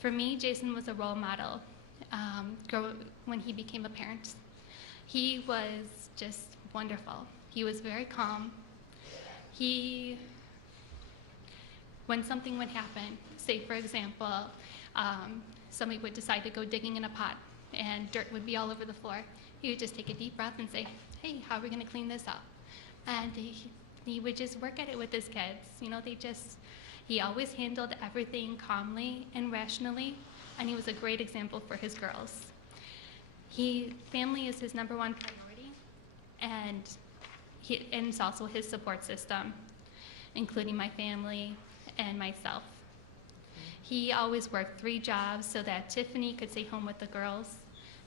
For me, Jason was a role model when he became a parent. He was just wonderful. He was very calm. When something would happen, say for example, somebody would decide to go digging in a pot and dirt would be all over the floor, he would just take a deep breath and say, hey, how are we gonna clean this up? And he would just work at it with his kids. You know, he always handled everything calmly and rationally, and he was a great example for his girls. Family is his number one priority, and it's also his support system, including my family and myself. He always worked 3 jobs so that Tiffany could stay home with the girls,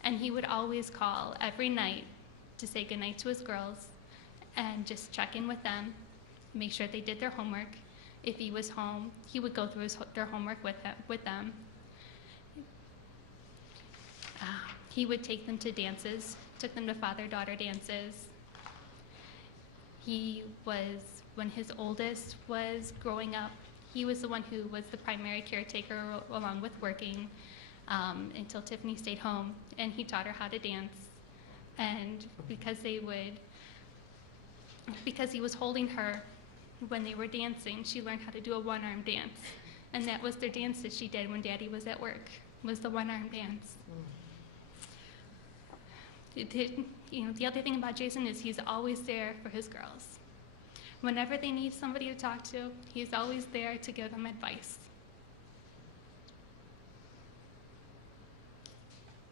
and he would always call every night to say goodnight to his girls and just check in with them, make sure they did their homework. If he was home, he would go through their homework with them. He would take them to dances, took them to father-daughter dances. When his oldest was growing up, he was the one who was the primary caretaker along with working until Tiffany stayed home, and he taught her how to dance. And because he was holding her when they were dancing, she learned how to do a one-arm dance. And that was their dance that she did when Daddy was at work, was the one-arm dance. The other thing about Jason is he's always there for his girls. Whenever they need somebody to talk to, he's always there to give them advice.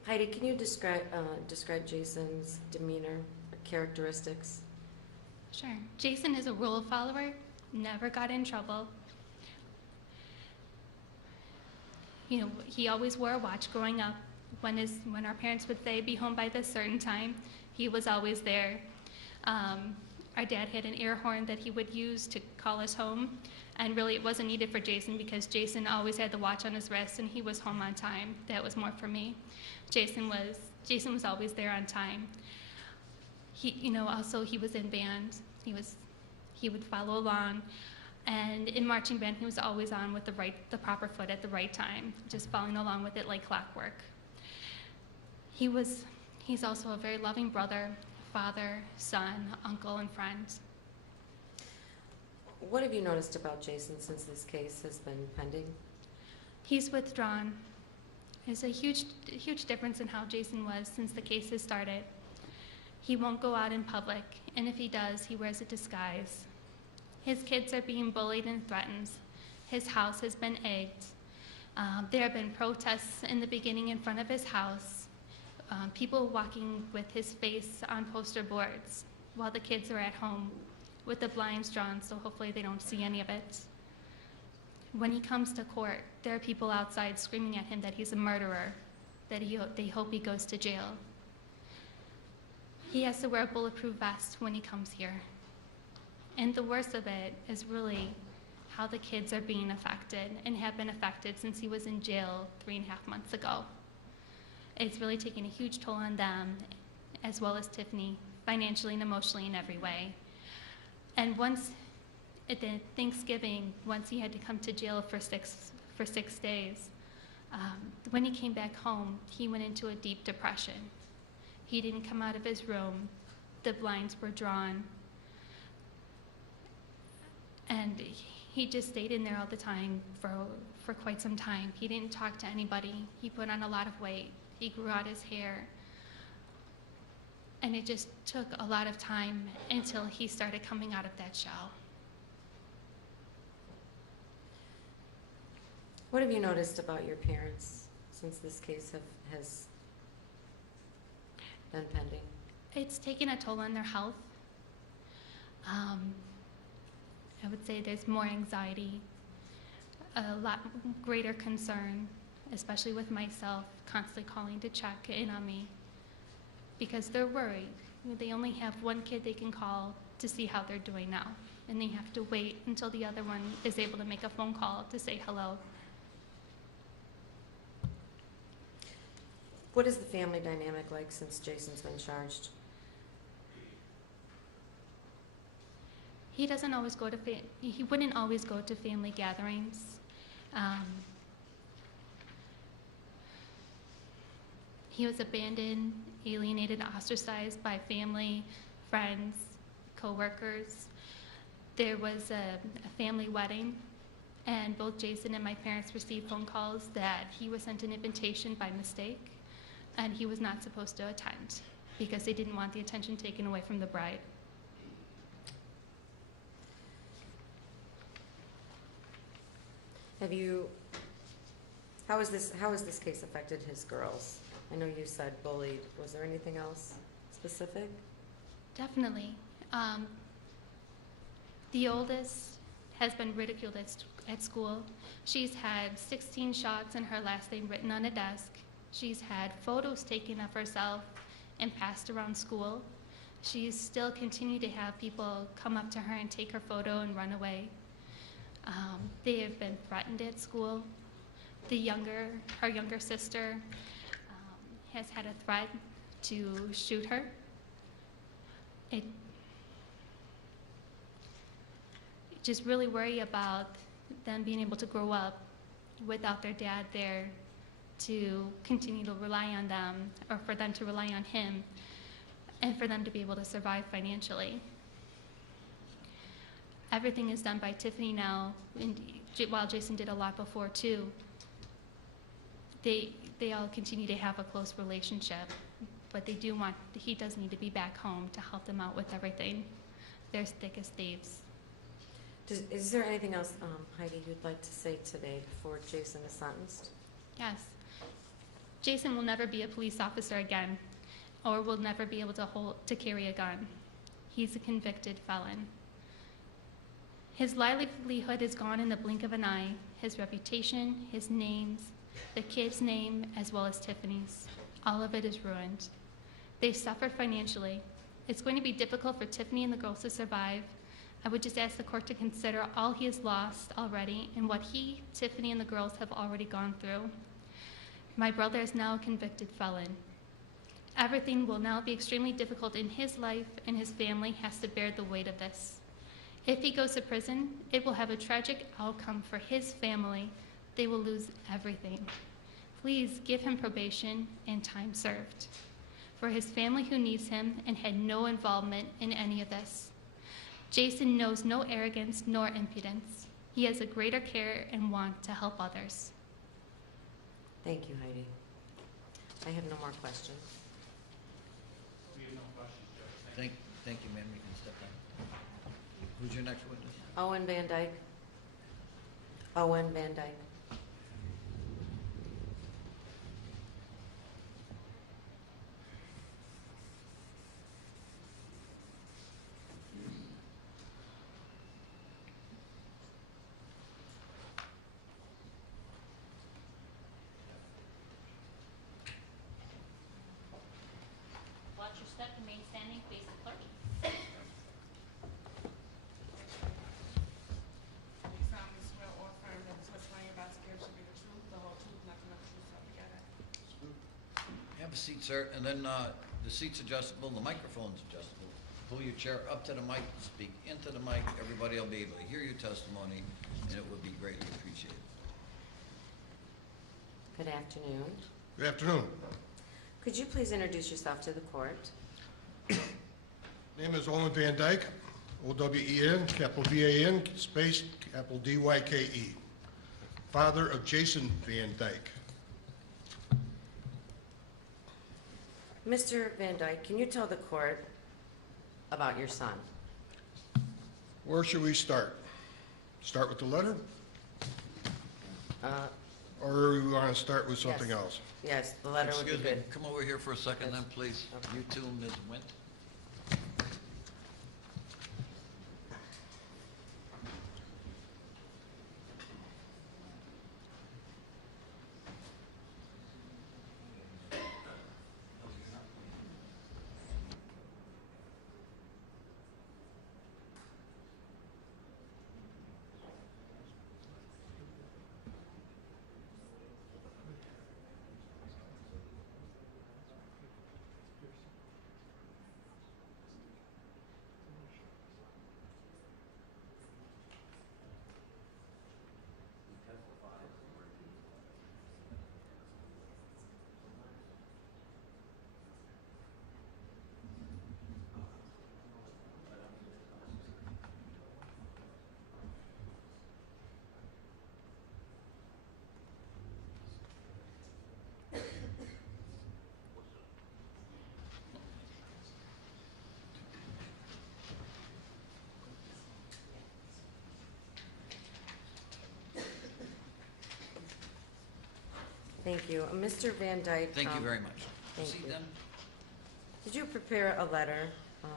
Heidi, can you describe Jason's demeanor, characteristics? Sure. Jason is a rule follower, never got in trouble. He always wore a watch growing up. When our parents would say, be home by this certain time, he was always there. Our dad had an air horn that he would use to call us home, and really it wasn't needed for Jason because Jason always had the watch on his wrist and he was home on time. That was more for me. Jason was always there on time. Also he was in band. He would follow along, and in marching band he was always on with the proper foot at the right time, just following along with it like clockwork. He's also a very loving brother, father, son, uncle, and friend. What have you noticed about Jason since this case has been pending? He's withdrawn. There's a huge difference in how Jason was since the case has started. He won't go out in public, and if he does, he wears a disguise. His kids are being bullied and threatened. His house has been egged. There have been protests in the beginning in front of his house. People walking with his face on poster boards while the kids are at home with the blinds drawn so hopefully they don't see any of it. When he comes to court, there are people outside screaming at him that he's a murderer, that they hope he goes to jail. He has to wear a bulletproof vest when he comes here. And the worst of it is really how the kids are being affected and have been affected since he was in jail 3.5 months ago. It's really taking a huge toll on them, as well as Tiffany, financially and emotionally in every way. And once at the Thanksgiving, once he had to come to jail for 6 days, when he came back home, he went into a deep depression. He didn't come out of his room. The blinds were drawn. And he just stayed in there all the time for quite some time. He didn't talk to anybody. He put on a lot of weight. He grew out his hair. And it just took a lot of time until he started coming out of that shell. What have you noticed about your parents since this case has been pending? It's taken a toll on their health. I would say there's more anxiety, a lot greater concern, especially with myself, constantly calling to check in on me because they're worried. They only have one kid they can call to see how they're doing now, and they have to wait until the other one is able to make a phone call to say hello. What is the family dynamic like since Jason's been charged? He doesn't always go to he wouldn't always go to family gatherings. He was abandoned, alienated, ostracized by family, friends, co-workers. There was a family wedding, and both Jason and my parents received phone calls that he was sent an invitation by mistake, and he was not supposed to attend because they didn't want the attention taken away from the bride. How has this case affected his girls? I know you said bullied. Was there anything else specific? Definitely. The oldest has been ridiculed at school. She's had 16 shots and her last name written on a desk. She's had photos taken of herself and passed around school. She's still continued to have people come up to her and take her photo and run away. They have been threatened at school. Her younger sister has had a threat to shoot her. Just really worry about them being able to grow up without their dad there to continue to rely on them, or for them to rely on him, and for them to be able to survive financially. Everything is done by Tiffany now, and while Jason did a lot before too. They all continue to have a close relationship, but he does need to be back home to help them out with everything. They're as thick as thieves. Is there anything else, Heidi, you'd like to say today before Jason is sentenced? Yes. Jason will never be a police officer again, or will never be able to carry a gun. He's a convicted felon. His livelihood is gone in the blink of an eye. His reputation, his names, the kid's name, as well as Tiffany's. All of it is ruined. They've suffered financially. It's going to be difficult for Tiffany and the girls to survive. I would just ask the court to consider all he has lost already and what he, Tiffany, and the girls have already gone through. My brother is now a convicted felon. Everything will now be extremely difficult in his life, and his family has to bear the weight of this. If he goes to prison, it will have a tragic outcome for his family. They will lose everything. Please give him probation and time served. For his family who needs him and had no involvement in any of this. Jason knows no arrogance nor impudence. He has a greater care and want to help others. Thank you, Heidi. I have no more questions. We have no questions, Judge. Thank you, ma'am. You can step down. Who's your next witness? Owen Van Dyke. Owen Van Dyke. Watch your step, remain standing, face the clerk. Do you solemnly swear or affirm that the testimony you're about to give should be the truth, the whole truth, nothing but the truth, so help you God? Have a seat, sir, and then the seat's adjustable, the microphone's adjustable. Pull your chair up to the mic, speak into the mic, everybody will be able to hear your testimony, and it would be greatly appreciated. Good afternoon. Good afternoon. Could you please introduce yourself to the court? Name is Olaf Van Dyke, O-W-E-N, capital V-A-N, space, capital D-Y-K-E. Father of Jason Van Dyke. Mr. Van Dyke, can you tell the court about your son? Where should we start? Start with the letter? Or we want to start with something Yes. else? Yes, the letter would be Excuse me, good. come over here for a second then, please. You too, Ms. Wint. Thank you. Mr. Van Dyke. Thank you very much. Thank See you. them? Did you prepare a letter, a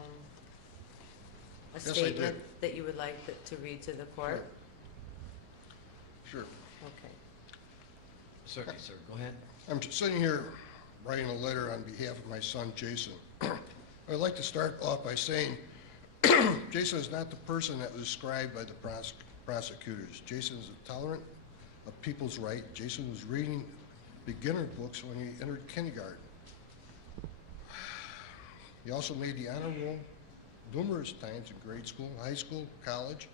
Yes, I statement did. that you would like to read to the court? Sure. Okay. Certainly, sir. Go ahead. I'm sitting here writing a letter on behalf of my son, Jason. I'd like to start off by saying Jason is not the person that was described by the prosecutors. Jason is tolerant of people's right. Jason was reading beginner books when he entered kindergarten. He also made the honor roll numerous times in grade school, high school, college.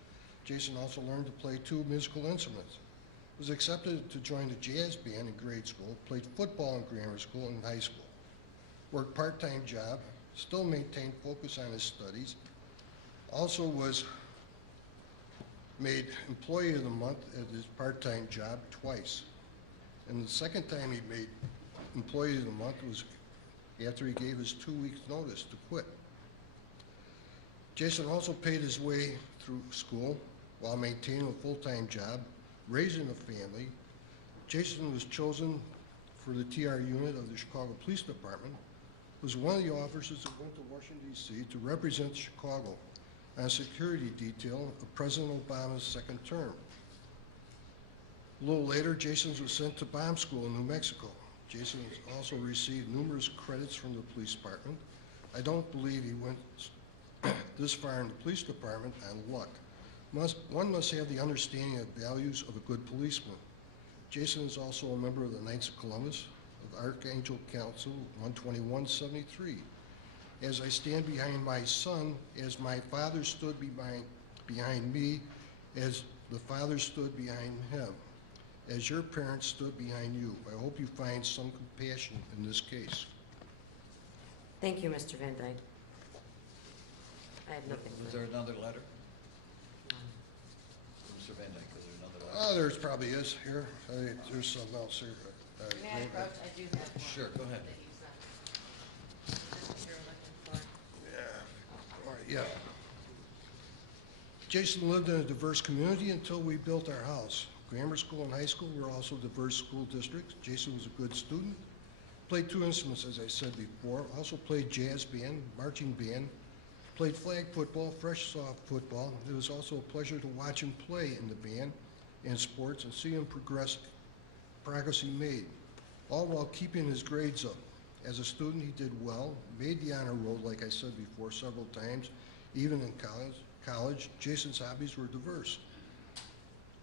Jason also learned to play 2 musical instruments. Was accepted to join the jazz band in grade school, played football in grammar school and high school. Worked part-time job, still maintained focus on his studies. Also was made Employee of the Month at his part-time job twice. And the second time he made Employee of the Month was after he gave his 2 weeks notice to quit. Jason also paid his way through school while maintaining a full-time job, raising a family. Jason was chosen for the TR unit of the Chicago Police Department, was one of the officers that went to Washington, D.C. to represent Chicago on security detail of President Obama's second term. A little later, Jason was sent to bomb school in New Mexico. Jason has also received numerous credits from the police department. I don't believe he went this far in the police department on luck. One must have the understanding of values of a good policeman. Jason is also a member of the Knights of Columbus, of Archangel Council 12173. As I stand behind my son, as my father stood behind me, as the father stood behind him, as your parents stood behind you. I hope you find some compassion in this case. Thank you, Mr. Van Dyke. I have nothing. Was there another letter? Mr. Van Dyke, is there another letter? Oh, there's probably is here. There's something else here. May I approach? I do have one. Sure, go ahead. that you sent. Just you're looking for. Yeah. All right, yeah. Jason lived in a diverse community until we built our house. Grammar school and high school were also diverse school districts. Jason was a good student. Played 2 instruments, as I said before. Also played jazz band, marching band. Played flag football, fresh soft football. It was also a pleasure to watch him play in the band and sports and see him progress he made, all while keeping his grades up. As a student, he did well, made the honor roll, like I said before, several times, even in college. Jason's hobbies were diverse.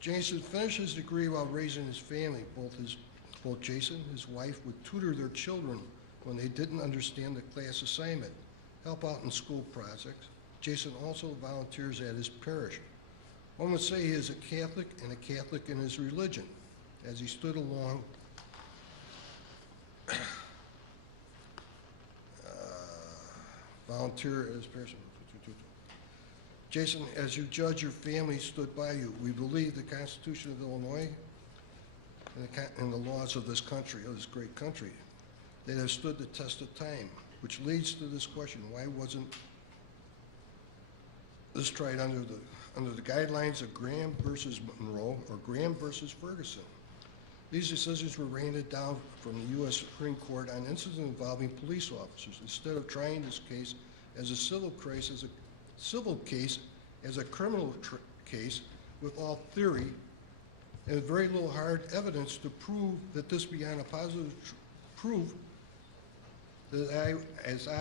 Jason finished his degree while raising his family. Both Jason and his wife would tutor their children when they didn't understand the class assignment, help out in school projects. Jason also volunteers at his parish. One would say he is a Catholic and a Catholic in his religion. As he stood along volunteer at his parish. Jason, as you judge, your family stood by you. We believe the Constitution of Illinois and the laws of this country, of this great country, that have stood the test of time, which leads to this question: why wasn't this tried under the guidelines of Graham versus Monroe or Graham versus Ferguson? These decisions were handed down from the U.S. Supreme Court on incidents involving police officers. Instead of trying this case as a civil case, as a criminal case with all theory and very little hard evidence to prove that this beyond a positive proof that I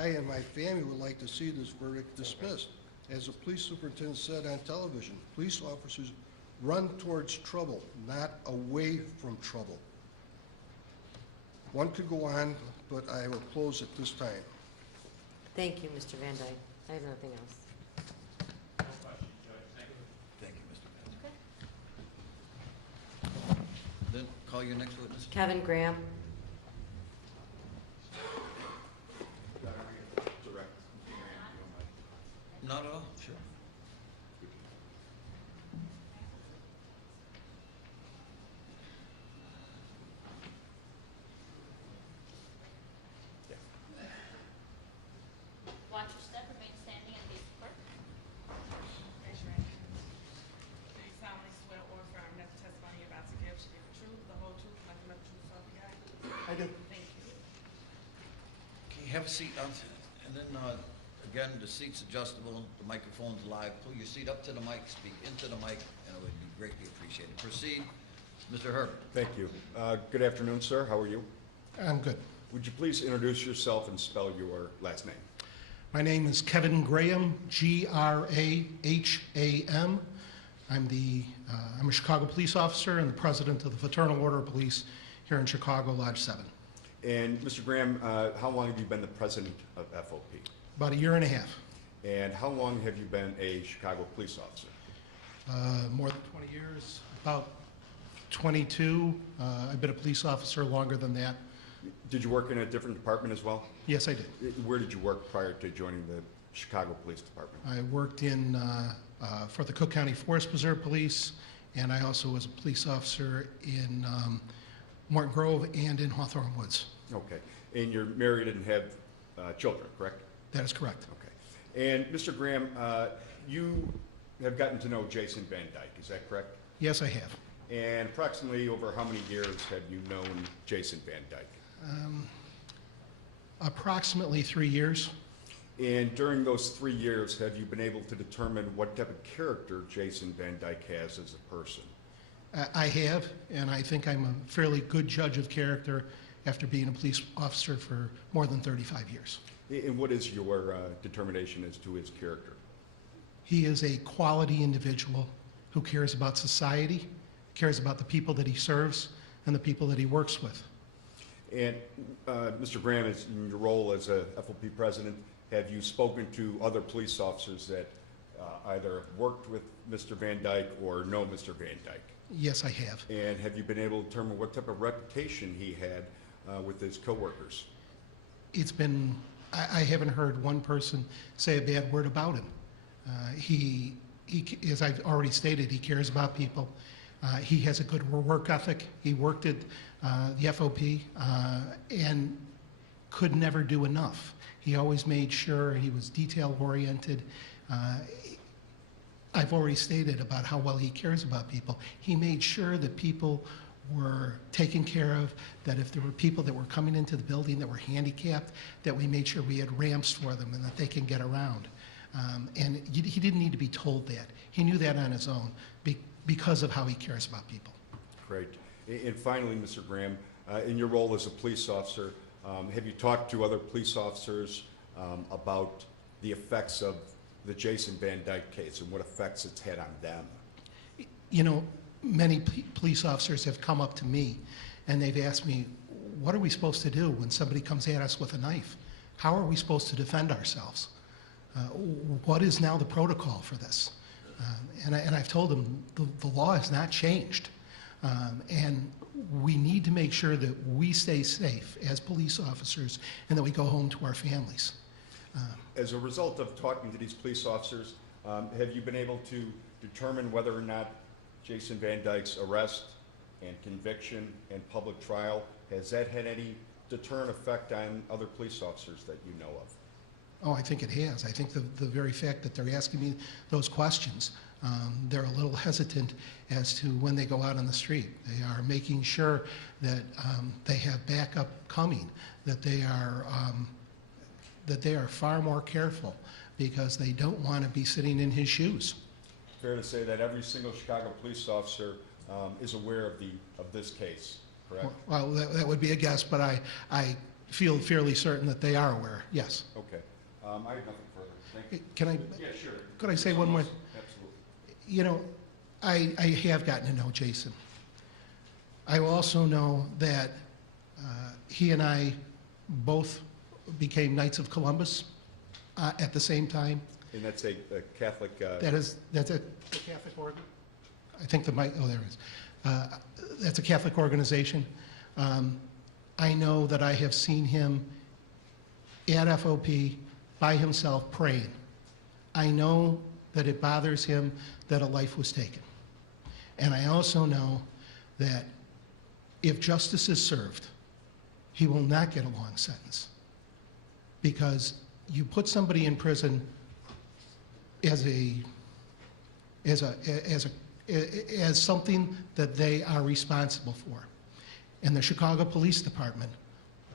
and my family would like to see this verdict dismissed. As the police superintendent said on television, police officers run towards trouble, not away from trouble. One could go on, but I will close at this time. Thank you, Mr. Van Dyke. I have nothing else. No questions, Judge. Thank you. Thank you, Mr. Van. Then call your next witness. Kevin Graham. Not at all, sure. Watch your step, remain standing and face the clerk. Raise your hand. Do you solemnly swear or affirm that the testimony you're about to give should be the truth, the whole truth, nothing but the truth, so help you God? I do. Thank you. Okay, have a seat, and then, again, the seat's adjustable, the microphone's live. Pull your seat up to the mic, speak into the mic, and it would be greatly appreciated. Proceed, Mr. Herbert. Thank you. Good afternoon, sir. How are you? I'm good. Would you please introduce yourself and spell your last name? My name is Kevin Graham, Graham. I'm a Chicago police officer and the president of the Fraternal Order of Police here in Chicago, Lodge 7. And Mr. Graham, how long have you been the president of FOP? About a year and a half. And how long have you been a Chicago police officer? More than 20 years, about 22. I've been a police officer longer than that. Did you work in a different department as well? Yes, I did. Where did you work prior to joining the Chicago Police Department? I worked for the Cook County Forest Preserve Police, and I also was a police officer in Morton Grove and in Hawthorne Woods. Okay. And you're married and have children, correct? That is correct. Okay. And Mr. Graham, you have gotten to know Jason Van Dyke, is that correct? Yes, I have. And approximately over how many years have you known Jason Van Dyke? Approximately 3 years. And during those 3 years, have you been able to determine what type of character Jason Van Dyke has as a person? I have, and I think I'm a fairly good judge of character after being a police officer for more than 35 years. And what is your determination as to his character? He is a quality individual who cares about society, cares about the people that he serves, and the people that he works with. And Mr. Graham, in your role as a FOP president, have you spoken to other police officers that either worked with Mr. Van Dyke or know Mr. Van Dyke? Yes, I have. And have you been able to determine what type of reputation he had with his coworkers? It's been, I haven't heard one person say a bad word about him. He, as I've already stated, he cares about people. He has a good work ethic. He worked at the FOP and could never do enough. He always made sure he was detail-oriented. I've already stated about how well he cares about people. He made sure that people were taken care of, that if there were people that were coming into the building that were handicapped, that we made sure we had ramps for them and that they can get around. And he didn't need to be told that. He knew that on his own because of how he cares about people. Great. And finally, Mr. Graham, in your role as a police officer, have you talked to other police officers about the effects of the Jason Van Dyke case and what effects it's had on them? You know, many police officers have come up to me and they've asked me, what are we supposed to do when somebody comes at us with a knife? How are we supposed to defend ourselves? What is now the protocol for this? And I've told them the law has not changed. And we need to make sure that we stay safe as police officers and that we go home to our families. As a result of talking to these police officers, have you been able to determine whether or not Jason Van Dyke's arrest and conviction and public trial, has that had any deterrent effect on other police officers that you know of? Oh, I think it has. I think the very fact that they're asking me those questions, they're a little hesitant as to when they go out on the street. They are making sure that they have backup coming, that they are far more careful because they don't want to be sitting in his shoes. Fair to say that every single Chicago police officer is aware of this case, correct? Well, that would be a guess, but I feel fairly certain that they are aware, yes. Okay. I have nothing further. Thank you. Can I? Yeah, sure. Could I say one more? Absolutely. You know, I have gotten to know Jason. I also know that he and I both became Knights of Columbus at the same time. And that's a Catholic... That's a Catholic organ. I think there it is. That's a Catholic organization. I know that I have seen him at FOP by himself praying. I know that it bothers him that a life was taken. And I also know that if justice is served, he will not get a long sentence. Because you put somebody in prison as something that they are responsible for. And the Chicago Police Department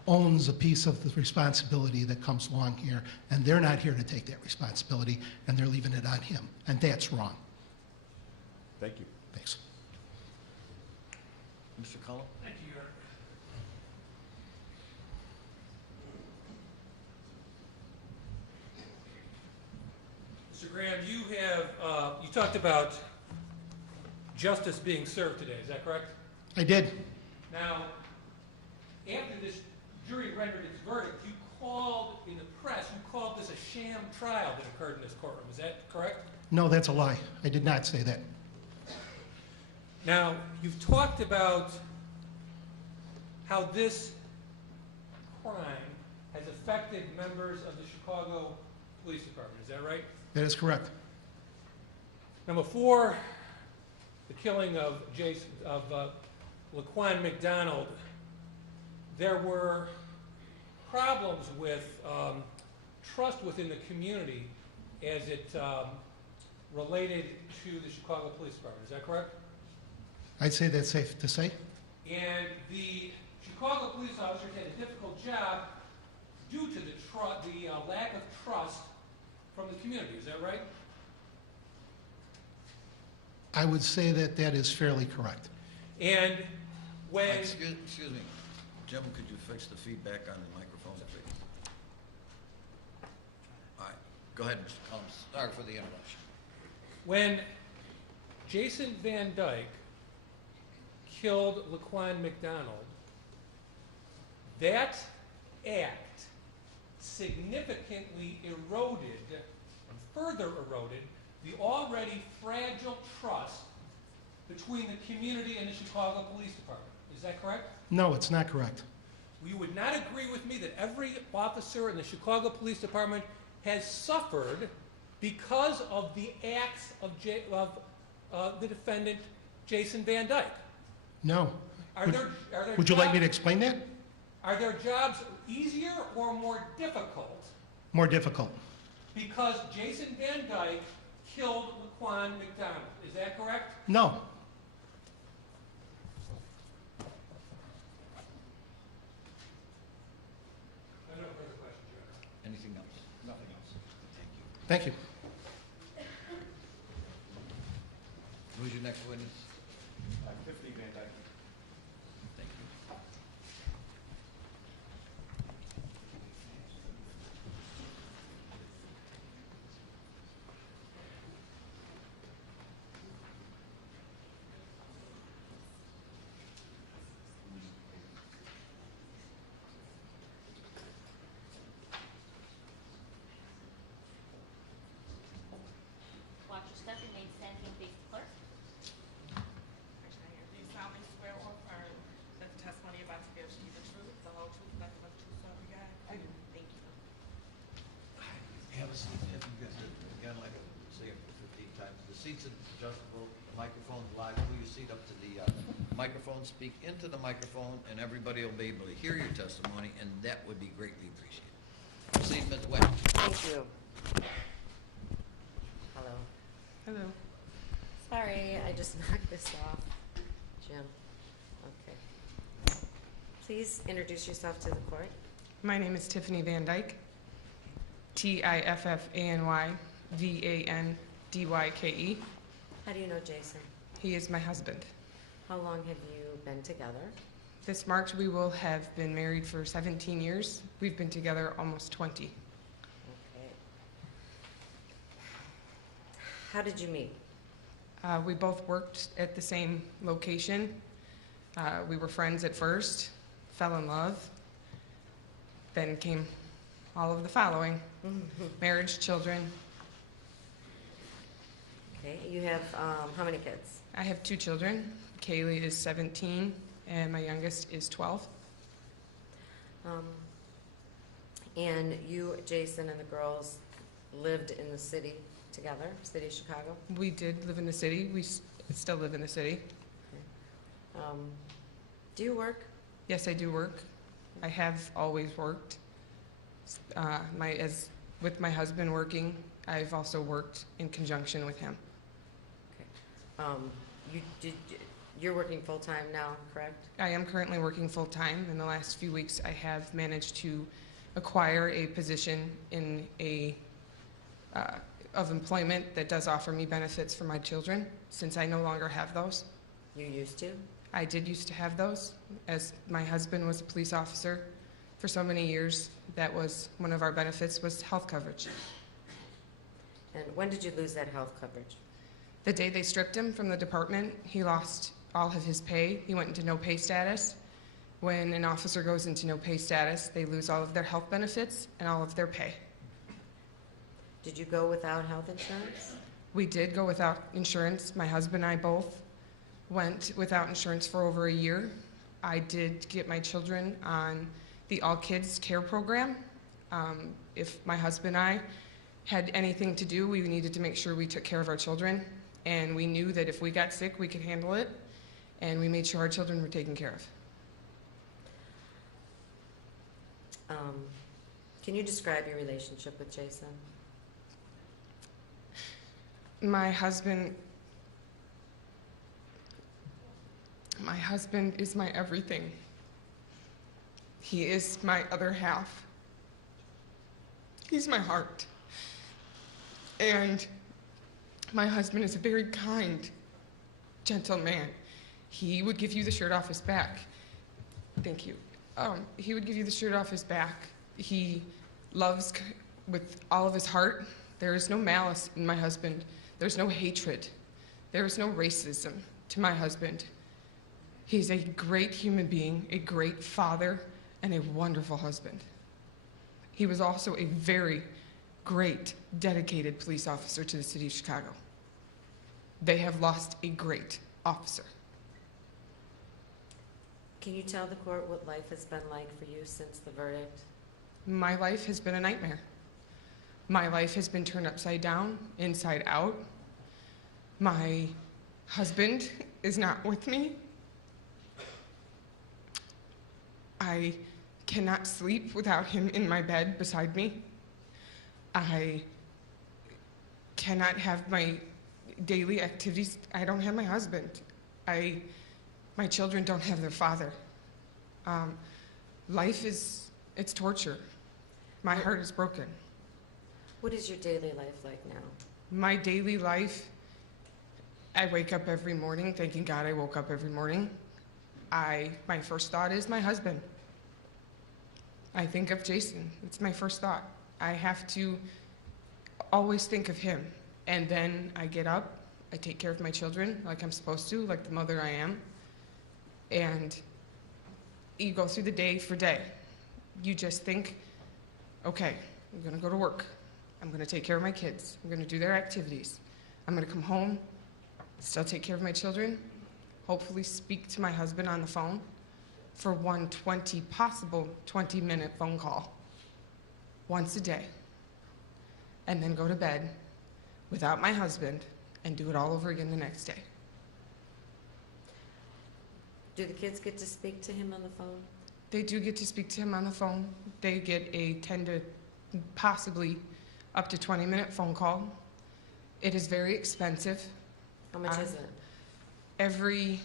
owns a piece of the responsibility that comes along here, and they're not here to take that responsibility, and they're leaving it on him, and that's wrong. Thank you. Thanks. Mr. Cullen? Thank you, Eric. Mr. Graham, you talked about justice being served today, is that correct? I did. Now, after this jury rendered its verdict, you called in the press, you called this a sham trial that occurred in this courtroom, is that correct? No, that's a lie. I did not say that. Now, you've talked about how this crime has affected members of the Chicago Police Department, is that right? That is correct. Now, before the killing of Laquan McDonald, there were problems with trust within the community as it related to the Chicago Police Department. Is that correct? I'd say that's safe to say. And the Chicago police officers had a difficult job due to the lack of trust from the community. Is that right? I would say that that is fairly correct. And when... Excuse me. Jim, could you fix the feedback on the microphone, please? All right. Go ahead, Mr. Collins. Sorry for the interruption. When Jason Van Dyke killed Laquan McDonald, that act significantly eroded and further eroded the already fragile trust between the community and the Chicago Police Department. Is that correct? No, it's not correct. You would not agree with me that every officer in the Chicago Police Department has suffered because of the acts of the defendant, Jason Van Dyke. No. Would you like me to explain that? Are their jobs easier or more difficult? More difficult. Because Jason Van Dyke killed Laquan McDonald. Is that correct? No. I have no further questions, Your Honor. Anything else? Nothing else. Thank you. Thank you. Who's your next witness? Tiffany Van Dyke. Thank you. Watch your step, remain standing and face the clerk. Raise your hand. Do you solemnly swear or affirm that the testimony you're about to give shall be the truth, the whole truth, nothing but the truth, so help you God? I do. Thank you. Have a seat. If you guys, again, like I say it 15 times, the seat's adjustable, the microphone's live. Pull your seat up to the microphone, speak into the microphone, and everybody will be able to hear your testimony, and that would be greatly appreciated. Proceed, Ms. Webb. Thank you. Hello. Hello. Sorry, I just knocked this off. Jim. Okay. Please introduce yourself to the court. My name is Tiffany Van Dyke. Tiffanyvandyke. How do you know Jason? He is my husband. How long have you been together? This March, we will have been married for 17 years. We've been together almost 20. Okay. How did you meet? We both worked at the same location. We were friends at first, fell in love, then came all of the following: marriage, children. Okay, you have how many kids? I have 2 children. Kaylee is 17, and my youngest is 12. And you, Jason, and the girls lived in the city together, city of Chicago? We did live in the city. We still live in the city. Do you work? Yes, I do work. I have always worked. With my husband working, I've also worked in conjunction with him. You're working full-time now, correct? I am currently working full-time. In the last few weeks, I have managed to acquire a position in of employment that does offer me benefits for my children, since I no longer have those. You used to? I did used to have those. As my husband was a police officer for so many years, that was one of our benefits, was health coverage. And when did you lose that health coverage? The day they stripped him from the department, he lost all of his pay. He went into no pay status. When an officer goes into no pay status, they lose all of their health benefits and all of their pay. Did you go without health insurance? We did go without insurance. My husband and I both went without insurance for over a year. I did get my children on the All Kids Care program. If my husband and I had anything to do, we needed to make sure we took care of our children. And we knew that if we got sick, we could handle it. And we made sure our children were taken care of. Can you describe your relationship with Jason? My husband is my everything. He is my other half. He's my heart. And my husband is a very kind, gentle man. He would give you the shirt off his back. Thank you. He would give you the shirt off his back. He loves with all of his heart. There is no malice in my husband. There's no hatred. There is no racism to my husband. He's a great human being, a great father, and a wonderful husband. He was also a very great, dedicated police officer to the city of Chicago. They have lost a great officer. Can you tell the court what life has been like for you since the verdict? My life has been a nightmare. My life has been turned upside down, inside out. My husband is not with me. I cannot sleep without him in my bed beside me. I cannot have my daily activities. I don't have my husband. My children don't have their father. Life is, it's torture. My heart is broken. What is your daily life like now? My daily life, I wake up every morning thanking God I woke up every morning. My first thought is my husband. I think of Jason. It's my first thought. I have to always think of him. And then I get up, I take care of my children like I'm supposed to, like the mother I am. And you go through the day for day. You just think, okay, I'm gonna go to work. I'm gonna take care of my kids. I'm gonna do their activities. I'm gonna come home, still take care of my children, hopefully speak to my husband on the phone for one possible 20-minute phone call once a day, and then go to bed without my husband and do it all over again the next day. Do the kids get to speak to him on the phone? They do get to speak to him on the phone. They get a 10 to possibly up to 20-minute phone call. It is very expensive. How much is it? Every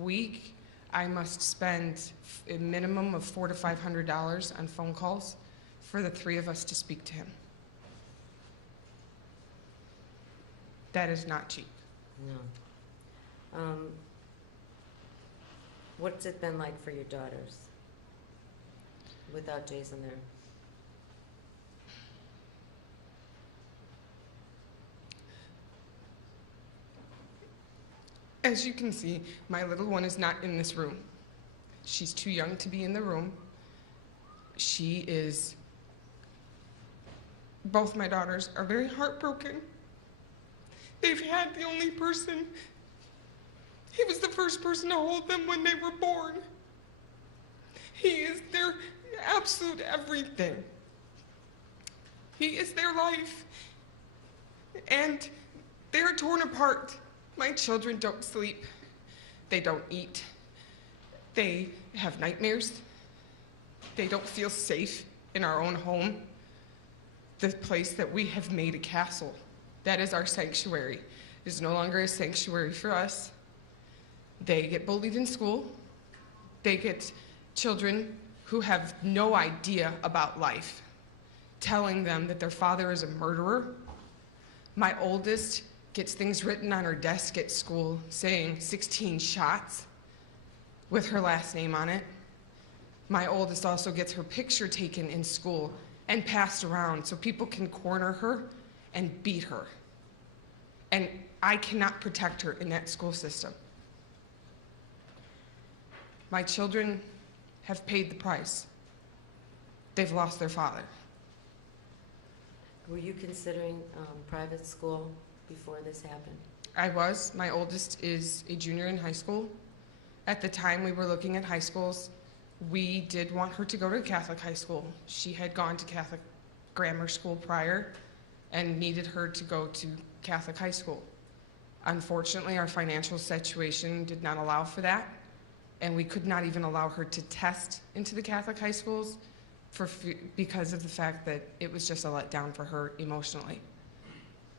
week, I must spend a minimum of $400 to $500 on phone calls for the three of us to speak to him. That is not cheap. No. What's it been like for your daughters without Jason there? As you can see, my little one is not in this room. She's too young to be in the room. Both my daughters are very heartbroken. They've had the only person, he was the first person to hold them when they were born. He is their absolute everything. He is their life. And they're torn apart. My children don't sleep. They don't eat. They have nightmares. They don't feel safe in our own home. The place that we have made a castle. That is our sanctuary. It is no longer a sanctuary for us. They get bullied in school. They get children who have no idea about life, telling them that their father is a murderer. My oldest gets things written on her desk at school saying 16 shots with her last name on it. My oldest also gets her picture taken in school and passed around so people can corner her and beat her. And I cannot protect her in that school system. My children have paid the price. They've lost their father. Were you considering private school before this happened? I was. My oldest is a junior in high school. At the time we were looking at high schools, we did want her to go to Catholic high school. She had gone to Catholic grammar school prior and needed her to go to Catholic high school. Unfortunately, our financial situation did not allow for that, and we could not even allow her to test into the Catholic high schools because of the fact that it was just a letdown for her emotionally.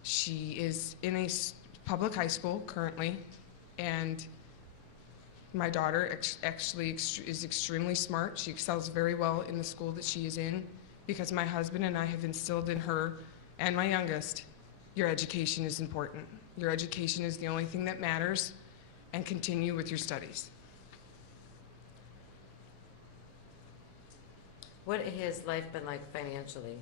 She is in a public high school currently, and my daughter actually is extremely smart. She excels very well in the school that she is in because my husband and I have instilled in her and my youngest, your education is important. Your education is the only thing that matters, and continue with your studies. What has life been like financially?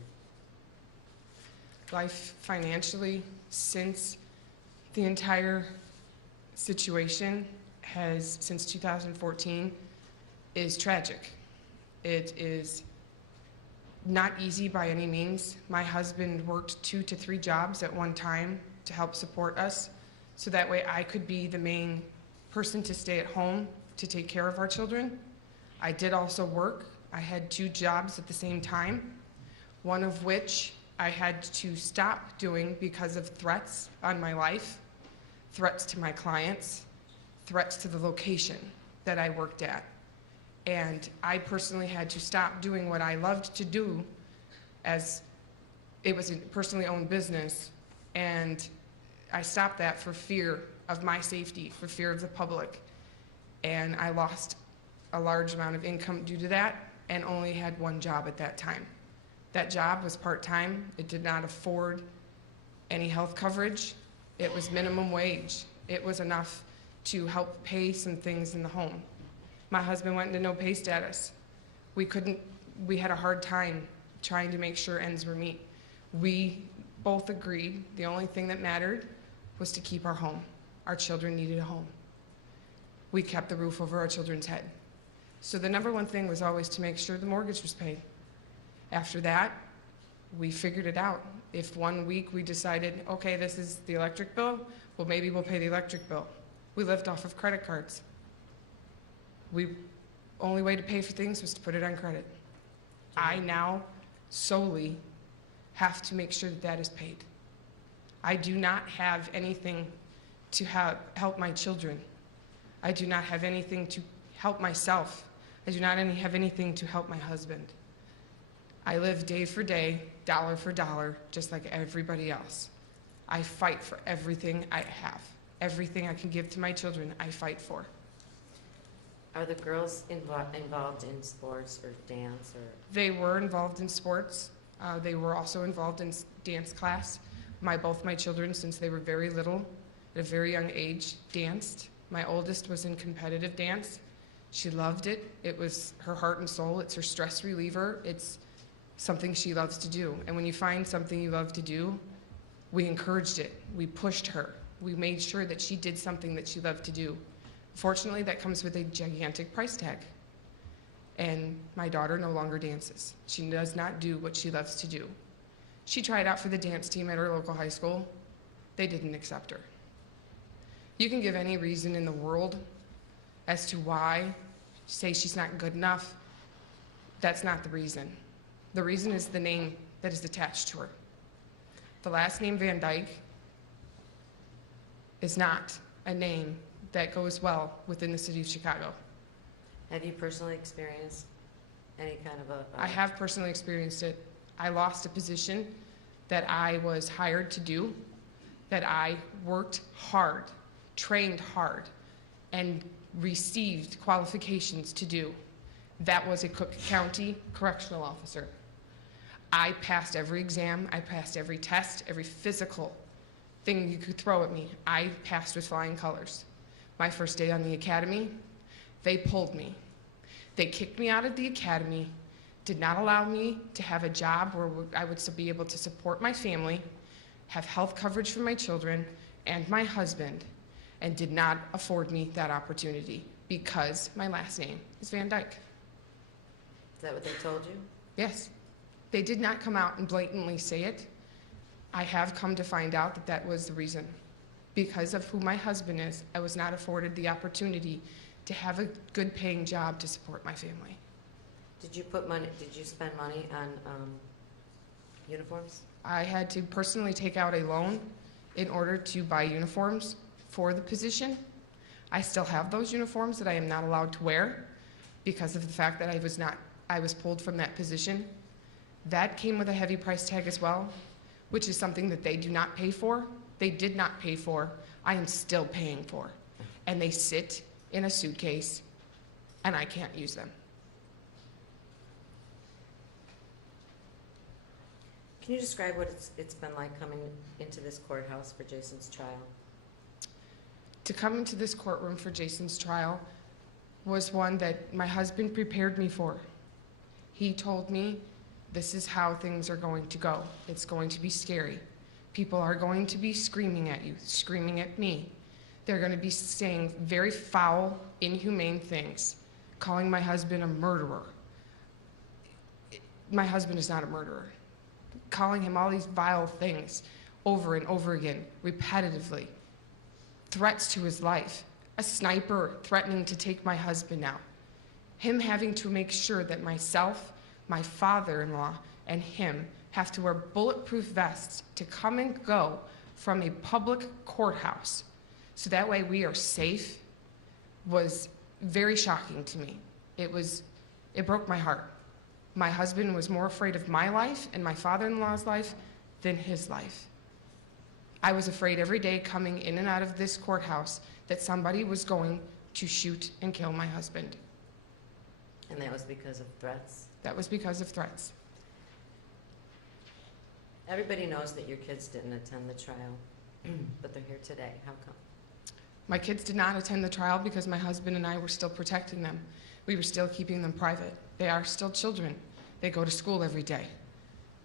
Life financially, since the entire situation since 2014, is tragic. It is not easy by any means. My husband worked 2 to 3 jobs at one time to help support us, so that way I could be the main person to stay at home to take care of our children. I did also work. I had 2 jobs at the same time, one of which I had to stop doing because of threats on my life, threats to my clients, threats to the location that I worked at. And I personally had to stop doing what I loved to do, as it was a personally owned business. And I stopped that for fear of my safety, for fear of the public. And I lost a large amount of income due to that, and only had 1 job at that time. That job was part-time. It did not afford any health coverage. It was minimum wage. It was enough to help pay some things in the home. My husband went into no pay status. We had a hard time trying to make sure ends were meet. We both agreed the only thing that mattered was to keep our home. Our children needed a home. We kept the roof over our children's head. So the number one thing was always to make sure the mortgage was paid. After that, we figured it out. If one week we decided, okay, this is the electric bill, well, maybe we'll pay the electric bill. We lived off of credit cards. Only way to pay for things was to put it on credit. I now solely have to make sure that that is paid. I do not have anything to help my children. I do not have anything to help myself. I do not have anything to help my husband. I live day for day, dollar for dollar, just like everybody else. I fight for everything I have. Everything I can give to my children, I fight for. Are the girls involved in sports or dance or? They were involved in sports. They were also involved in dance class. Both my children, since they were very little, at a very young age, danced. My oldest was in competitive dance. She loved it. It was her heart and soul. It's her stress reliever. It's something she loves to do. And when you find something you love to do, we encouraged it. We pushed her. We made sure that she did something that she loved to do. Fortunately, that comes with a gigantic price tag. And my daughter no longer dances. She does not do what she loves to do. She tried out for the dance team at her local high school. They didn't accept her. You can give any reason in the world as to why, say she's not good enough. That's not the reason. The reason is the name that is attached to her. The last name Van Dyke is not a name that goes well within the city of Chicago. Have you personally experienced any kind of a? I have personally experienced it. I lost a position that I was hired to do, that I worked hard, trained hard, and received qualifications to do. That was a Cook County correctional officer. I passed every exam, I passed every test, every physical thing you could throw at me. I passed with flying colors. My first day on the academy, they pulled me. They kicked me out of the academy, did not allow me to have a job where I would still be able to support my family, have health coverage for my children and my husband, and did not afford me that opportunity because my last name is Van Dyke. Is that what they told you? Yes. They did not come out and blatantly say it. I have come to find out that that was the reason. Because of who my husband is, I was not afforded the opportunity to have a good paying job to support my family. Did you spend money on uniforms? I had to personally take out a loan in order to buy uniforms for the position. I still have those uniforms that I am not allowed to wear because of the fact that I was pulled from that position. That came with a heavy price tag as well, which is something that they do not pay for. They did not pay for. I am still paying for. And they sit in a suitcase, and I can't use them. Can you describe what it's been like coming into this courthouse for Jason's trial? To come into this courtroom for Jason's trial was one that my husband prepared me for. He told me, this is how things are going to go. It's going to be scary. People are going to be screaming at you, screaming at me. They're going to be saying very foul, inhumane things, calling my husband a murderer. My husband is not a murderer. Calling him all these vile things over and over again, repetitively. Threats to his life. A sniper threatening to take my husband out. Him having to make sure that myself, my father-in-law, and him have to wear bulletproof vests to come and go from a public courthouse so that way we are safe was very shocking to me. It broke my heart. My husband was more afraid of my life and my father-in-law's life than his life. I was afraid every day coming in and out of this courthouse that somebody was going to shoot and kill my husband. And that was because of threats? That was because of threats. Everybody knows that your kids didn't attend the trial, but they're here today. How come? My kids did not attend the trial because my husband and I were still protecting them. We were still keeping them private. They are still children. They go to school every day.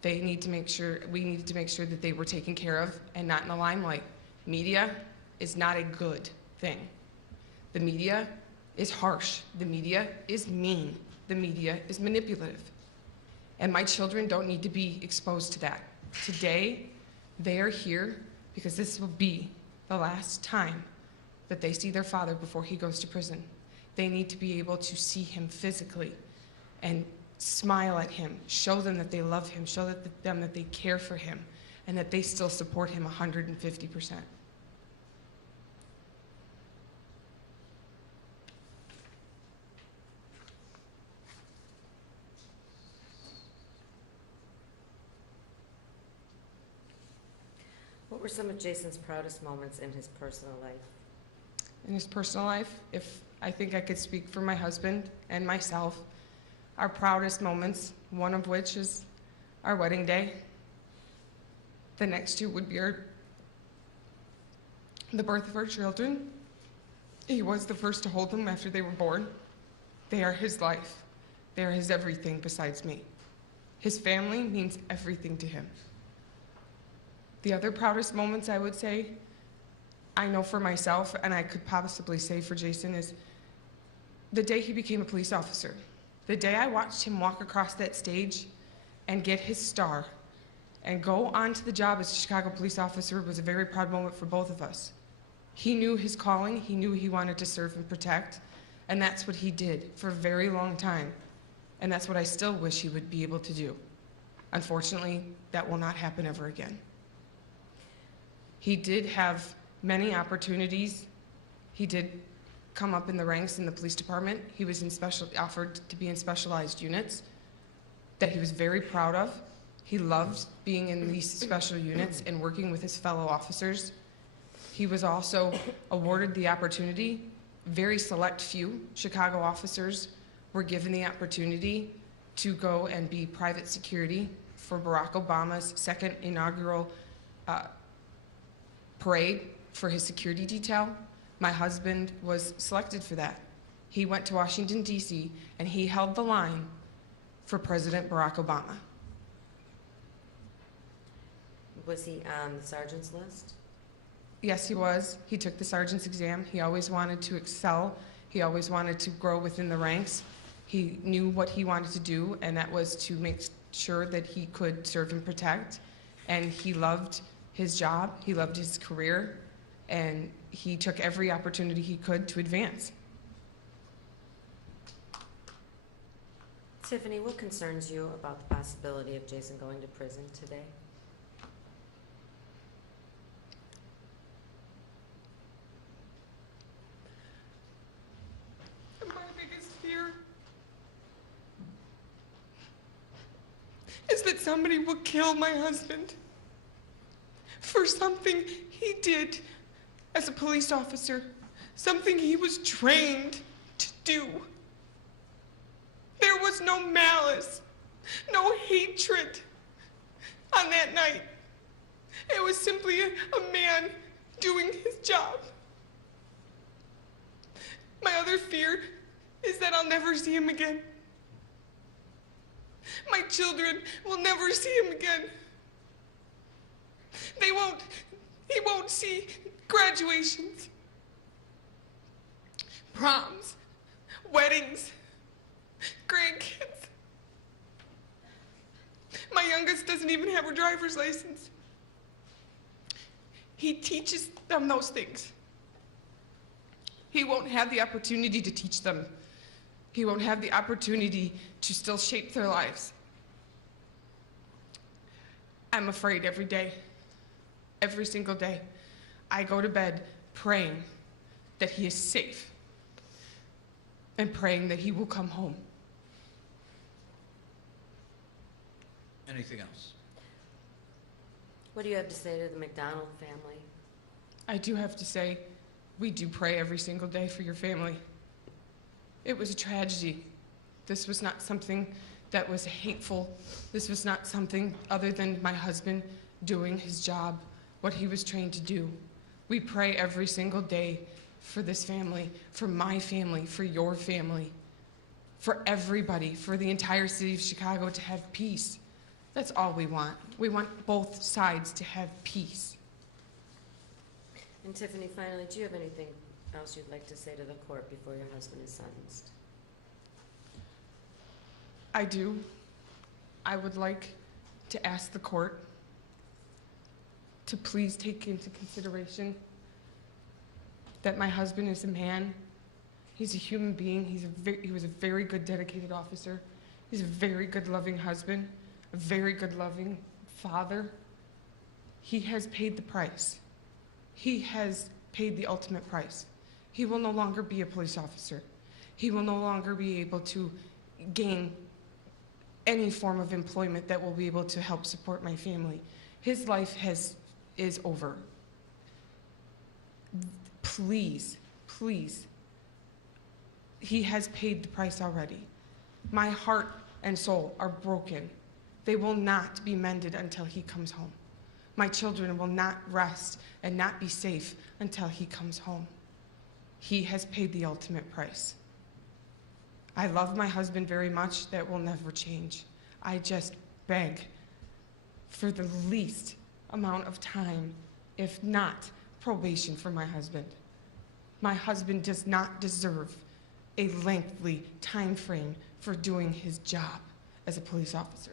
We needed to make sure that they were taken care of and not in the limelight. Media is not a good thing. The media is harsh. The media is mean. The media is manipulative. And my children don't need to be exposed to that. Today, they are here because this will be the last time that they see their father before he goes to prison. They need to be able to see him physically and smile at him, show them that they love him, show them that they care for him, and that they still support him 150%. were some of Jason's proudest moments in his personal life? In his personal life, if I think I could speak for my husband and myself, our proudest moments, one of which is our wedding day. The next two would be the birth of our children. He was the first to hold them after they were born. They are his life. They are his everything besides me. His family means everything to him. The other proudest moments, I would say, I know for myself, and I could possibly say for Jason, is the day he became a police officer. The day I watched him walk across that stage and get his star and go on to the job as a Chicago police officer was a very proud moment for both of us. He knew his calling, he knew he wanted to serve and protect, and that's what he did for a very long time. And that's what I still wish he would be able to do. Unfortunately, that will not happen ever again. He did have many opportunities. He did come up in the ranks in the police department. He was offered to be in specialized units that he was very proud of. He loved being in these special units and working with his fellow officers. He was also awarded the opportunity. Very select few Chicago officers were given the opportunity to go and be private security for Barack Obama's second inaugural parade for his security detail. My husband was selected for that. He went to Washington, D.C., and he held the line for President Barack Obama. Was he on the sergeant's list? Yes, he was. He took the sergeant's exam. He always wanted to excel. He always wanted to grow within the ranks. He knew what he wanted to do, and that was to make sure that he could serve and protect. And he loved his job. He loved his career. And he took every opportunity he could to advance. Tiffany, what concerns you about the possibility of Jason going to prison today? My biggest fear is that somebody will kill my husband for something he did as a police officer, something he was trained to do. There was no malice, no hatred on that night. It was simply a man doing his job. My other fear is that I'll never see him again. My children will never see him again. He won't see graduations, proms, weddings, grandkids. My youngest doesn't even have her driver's license. He teaches them those things. He won't have the opportunity to teach them. He won't have the opportunity to still shape their lives. I'm afraid every day, every single day. I go to bed praying that he is safe and praying that he will come home. Anything else? What do you have to say to the McDonald family? I do have to say, we do pray every single day for your family. It was a tragedy. This was not something that was hateful. This was not something other than my husband doing his job, what he was trained to do. We pray every single day for this family, for my family, for your family, for everybody, for the entire city of Chicago to have peace. That's all we want. We want both sides to have peace. And Tiffany, finally, do you have anything else you'd like to say to the court before your husband is sentenced? I do. I would like to ask the court to please take into consideration that my husband is a man. He's a human being. He was a very good, dedicated officer. He's a very good, loving husband, a very good, loving father. He has paid the price. He has paid the ultimate price. He will no longer be a police officer. He will no longer be able to gain any form of employment that will be able to help support my family. His life has is over. Please, please. He has paid the price already. My heart and soul are broken. They will not be mended until he comes home. My children will not rest and not be safe until he comes home. He has paid the ultimate price. I love my husband very much. That will never change. I just beg for the least amount of time, if not probation, for my husband. My husband does not deserve a lengthy time frame for doing his job as a police officer.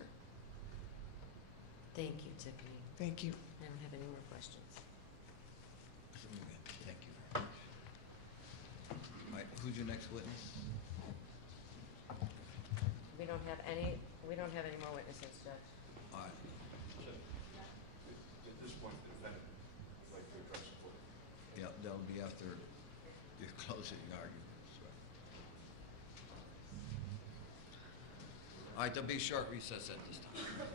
Thank you, Tiffany. Thank you. I don't have any more questions. Thank you very much. All right, who's your next witness? We don't have any more witnesses, Judge. All right. At this point, the defendant would like to address the court. Yeah, that'll be after the closing arguments. All right, there'll be a short recess at this time.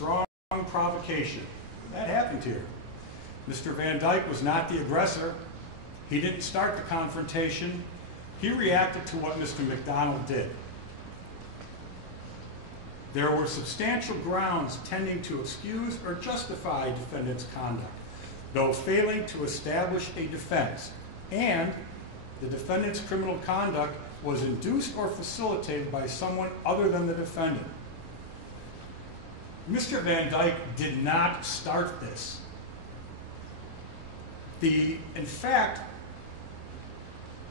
strong provocation. That happened here. Mr. Van Dyke was not the aggressor. He didn't start the confrontation. He reacted to what Mr. McDonald did. There were substantial grounds tending to excuse or justify defendant's conduct, though failing to establish a defense, and the defendant's criminal conduct was induced or facilitated by someone other than the defendant. Mr. Van Dyke did not start this. In fact,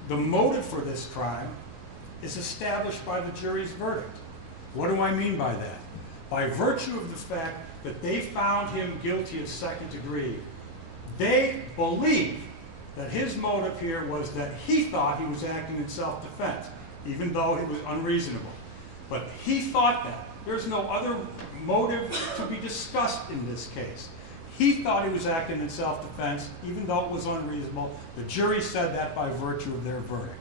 the motive for this crime is established by the jury's verdict. What do I mean by that? By virtue of the fact that they found him guilty of second degree, they believe that his motive here was that he thought he was acting in self-defense, even though it was unreasonable. But he thought that. There's no other motive to be discussed in this case. He thought he was acting in self-defense, even though it was unreasonable. The jury said that by virtue of their verdict.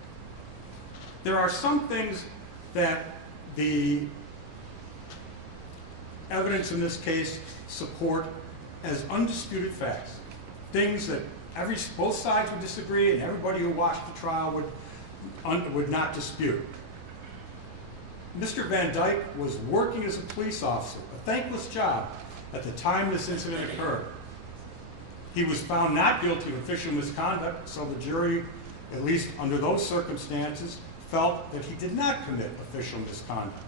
There are some things that the evidence in this case support as undisputed facts, things that both sides would disagree and everybody who watched the trial would not dispute. Mr. Van Dyke was working as a police officer, a thankless job, at the time this incident occurred. He was found not guilty of official misconduct, so the jury, at least under those circumstances, felt that he did not commit official misconduct.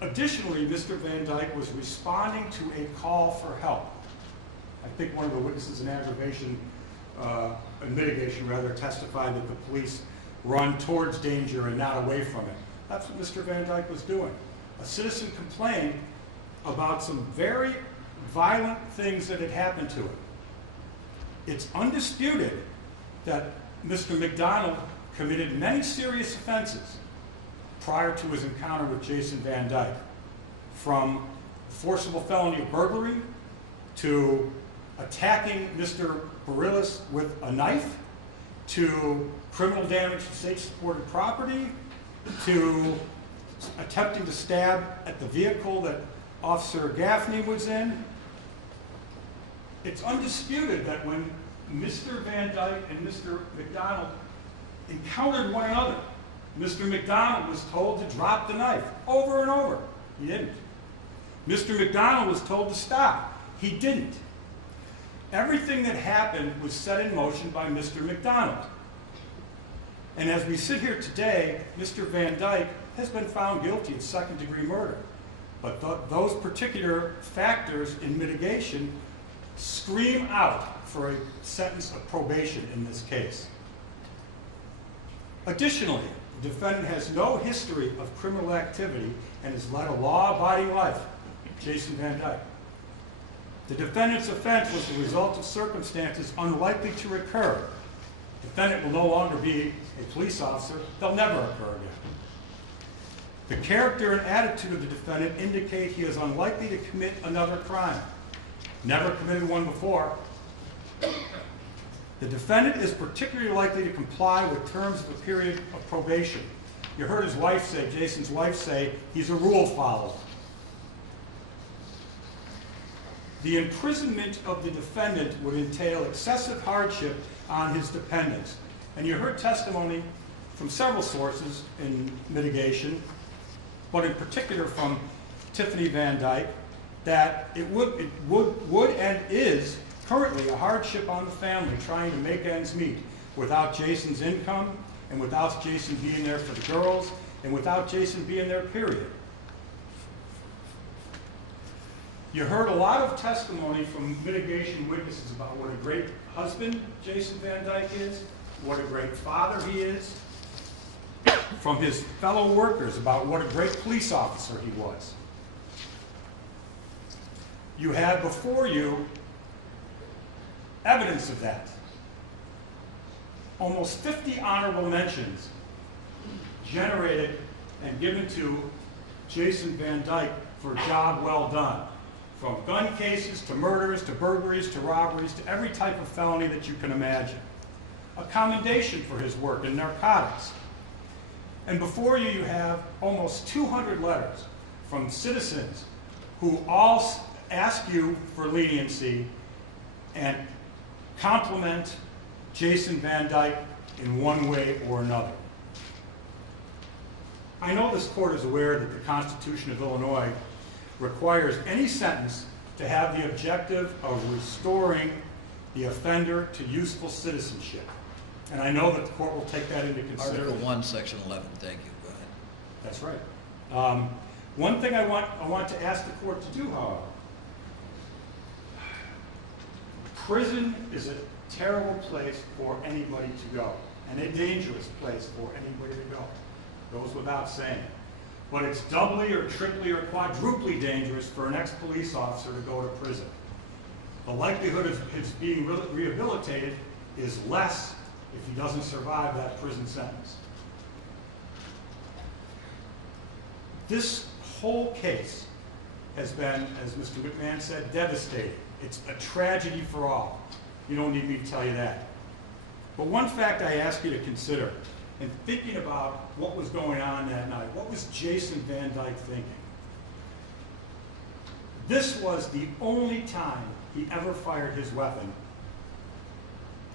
Additionally, Mr. Van Dyke was responding to a call for help. I think one of the witnesses in mitigation testified that the police run towards danger and not away from it. That's what Mr. Van Dyke was doing. A citizen complained about some very violent things that had happened to him. It's undisputed that Mr. McDonald committed many serious offenses prior to his encounter with Jason Van Dyke, from forcible felony of burglary to attacking Mr. Barillas with a knife, to criminal damage to state-supported property, to attempting to stab at the vehicle that Officer Gaffney was in. It's undisputed that when Mr. Van Dyke and Mr. McDonald encountered one another, Mr. McDonald was told to drop the knife over and over. He didn't. Mr. McDonald was told to stop. He didn't. Everything that happened was set in motion by Mr. McDonald. And as we sit here today, Mr. Van Dyke has been found guilty of second-degree murder. But those particular factors in mitigation scream out for a sentence of probation in this case. Additionally, the defendant has no history of criminal activity and has led a law-abiding life. Jason Van Dyke. The defendant's offense was the result of circumstances unlikely to recur. The defendant will no longer be a police officer. They'll never occur again. The character and attitude of the defendant indicate he is unlikely to commit another crime. Never committed one before. The defendant is particularly likely to comply with terms of a period of probation. You heard his wife say, Jason's wife say, he's a rule follower. The imprisonment of the defendant would entail excessive hardship on his dependents. And you heard testimony from several sources in mitigation, but in particular from Tiffany Van Dyke, that it would and is currently a hardship on the family trying to make ends meet without Jason's income and without Jason being there for the girls and without Jason being there, period. You heard a lot of testimony from mitigation witnesses about what a great husband Jason Van Dyke is, what a great father he is, from his fellow workers about what a great police officer he was. You had before you evidence of that. Almost 50 honorable mentions generated and given to Jason Van Dyke for a job well done. From gun cases to murders to burglaries to robberies to every type of felony that you can imagine. A commendation for his work in narcotics. And before you, you have almost 200 letters from citizens who all ask you for leniency and compliment Jason Van Dyke in one way or another. I know this court is aware that the Constitution of Illinois requires any sentence to have the objective of restoring the offender to useful citizenship. And I know that the court will take that into consideration. Article 1, Section 11. Thank you. Go ahead. That's right. One thing I want to ask the court to do, however, prison is a terrible place for anybody to go, and a dangerous place for anybody to go. Goes without saying. But it's doubly or triply or quadruply dangerous for an ex-police officer to go to prison. The likelihood of his being rehabilitated is less if he doesn't survive that prison sentence. This whole case has been, as Mr. McMahon said, devastating. It's a tragedy for all. You don't need me to tell you that. But one fact I ask you to consider, in thinking about what was going on that night, what was Jason Van Dyke thinking? This was the only time he ever fired his weapon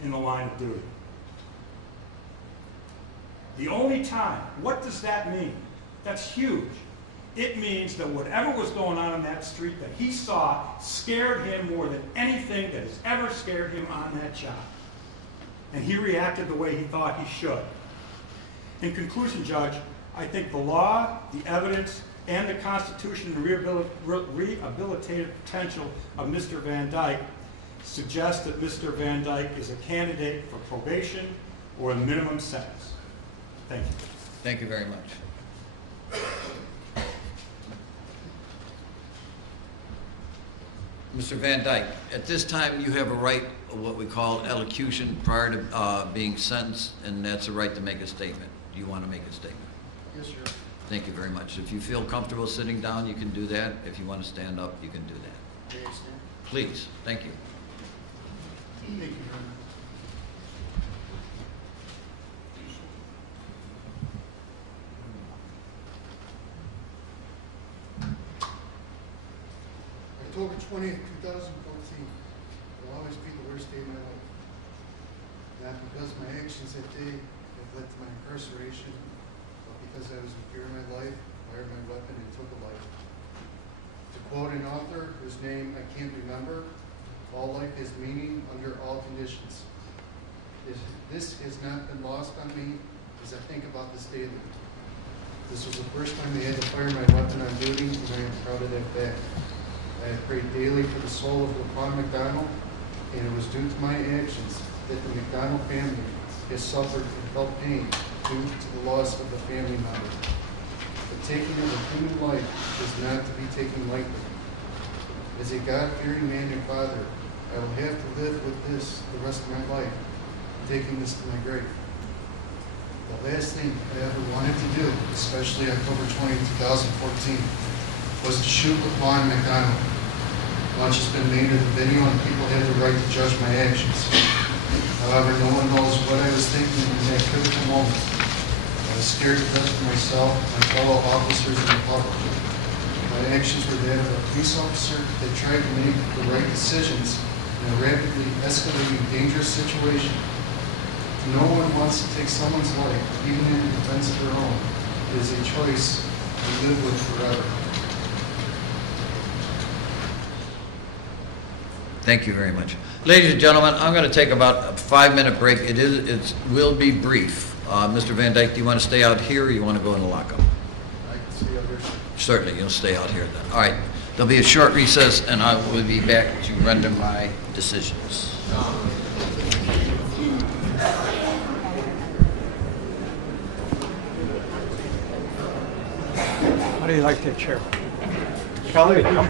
in the line of duty. The only time. What does that mean? That's huge. It means that whatever was going on that street that he saw scared him more than anything that has ever scared him on that job. And he reacted the way he thought he should. In conclusion, Judge, I think the law, the evidence, and the Constitution and rehabilitative potential of Mr. Van Dyke suggest that Mr. Van Dyke is a candidate for probation or a minimum sentence. Thank you. Thank you very much. Mr. Van Dyke, at this time you have a right of what we call elocution prior to being sentenced, and that's a right to make a statement. Do you want to make a statement? Yes, sir. Thank you very much. If you feel comfortable sitting down, you can do that. If you want to stand up, you can do that. May I stand? Please. Thank you. Thank you very much. October 20th, 2014 will always be the worst day of my life. Not because of my actions that day have led to my incarceration, but because I was in fear of my life, fired my weapon, and took a life. To quote an author whose name I can't remember, all life has meaning under all conditions. This has not been lost on me as I think about this daily. This was the first time I had to fire my weapon on duty, and I am proud of that fact. I have prayed daily for the soul of LaQuan McDonald, and it was due to my actions that the McDonald family has suffered and felt pain due to the loss of a family member. The taking of a human life is not to be taken lightly. As a God-fearing man and father, I will have to live with this the rest of my life, taking this to my grave. The last thing I ever wanted to do, especially October 20, 2014, was to shoot LaQuan McDonald. Much has been made of the video, and people have the right to judge my actions. However, no one knows what I was thinking in that critical moment. I was scared to death for myself, my fellow officers, and the public. My actions were that of a police officer that tried to make the right decisions in a rapidly escalating, dangerous situation. No one wants to take someone's life, even in defense of their own. It is a choice to live with forever. Thank you very much. Ladies and gentlemen, I'm going to take about a 5-minute break. It will be brief. Mr. Van Dyke, do you want to stay out here or you want to go in the lockup? I can stay out here. Certainly, you'll stay out here then. All right, there'll be a short recess and I will be back to render my decisions. How do you like that chair? Kelly?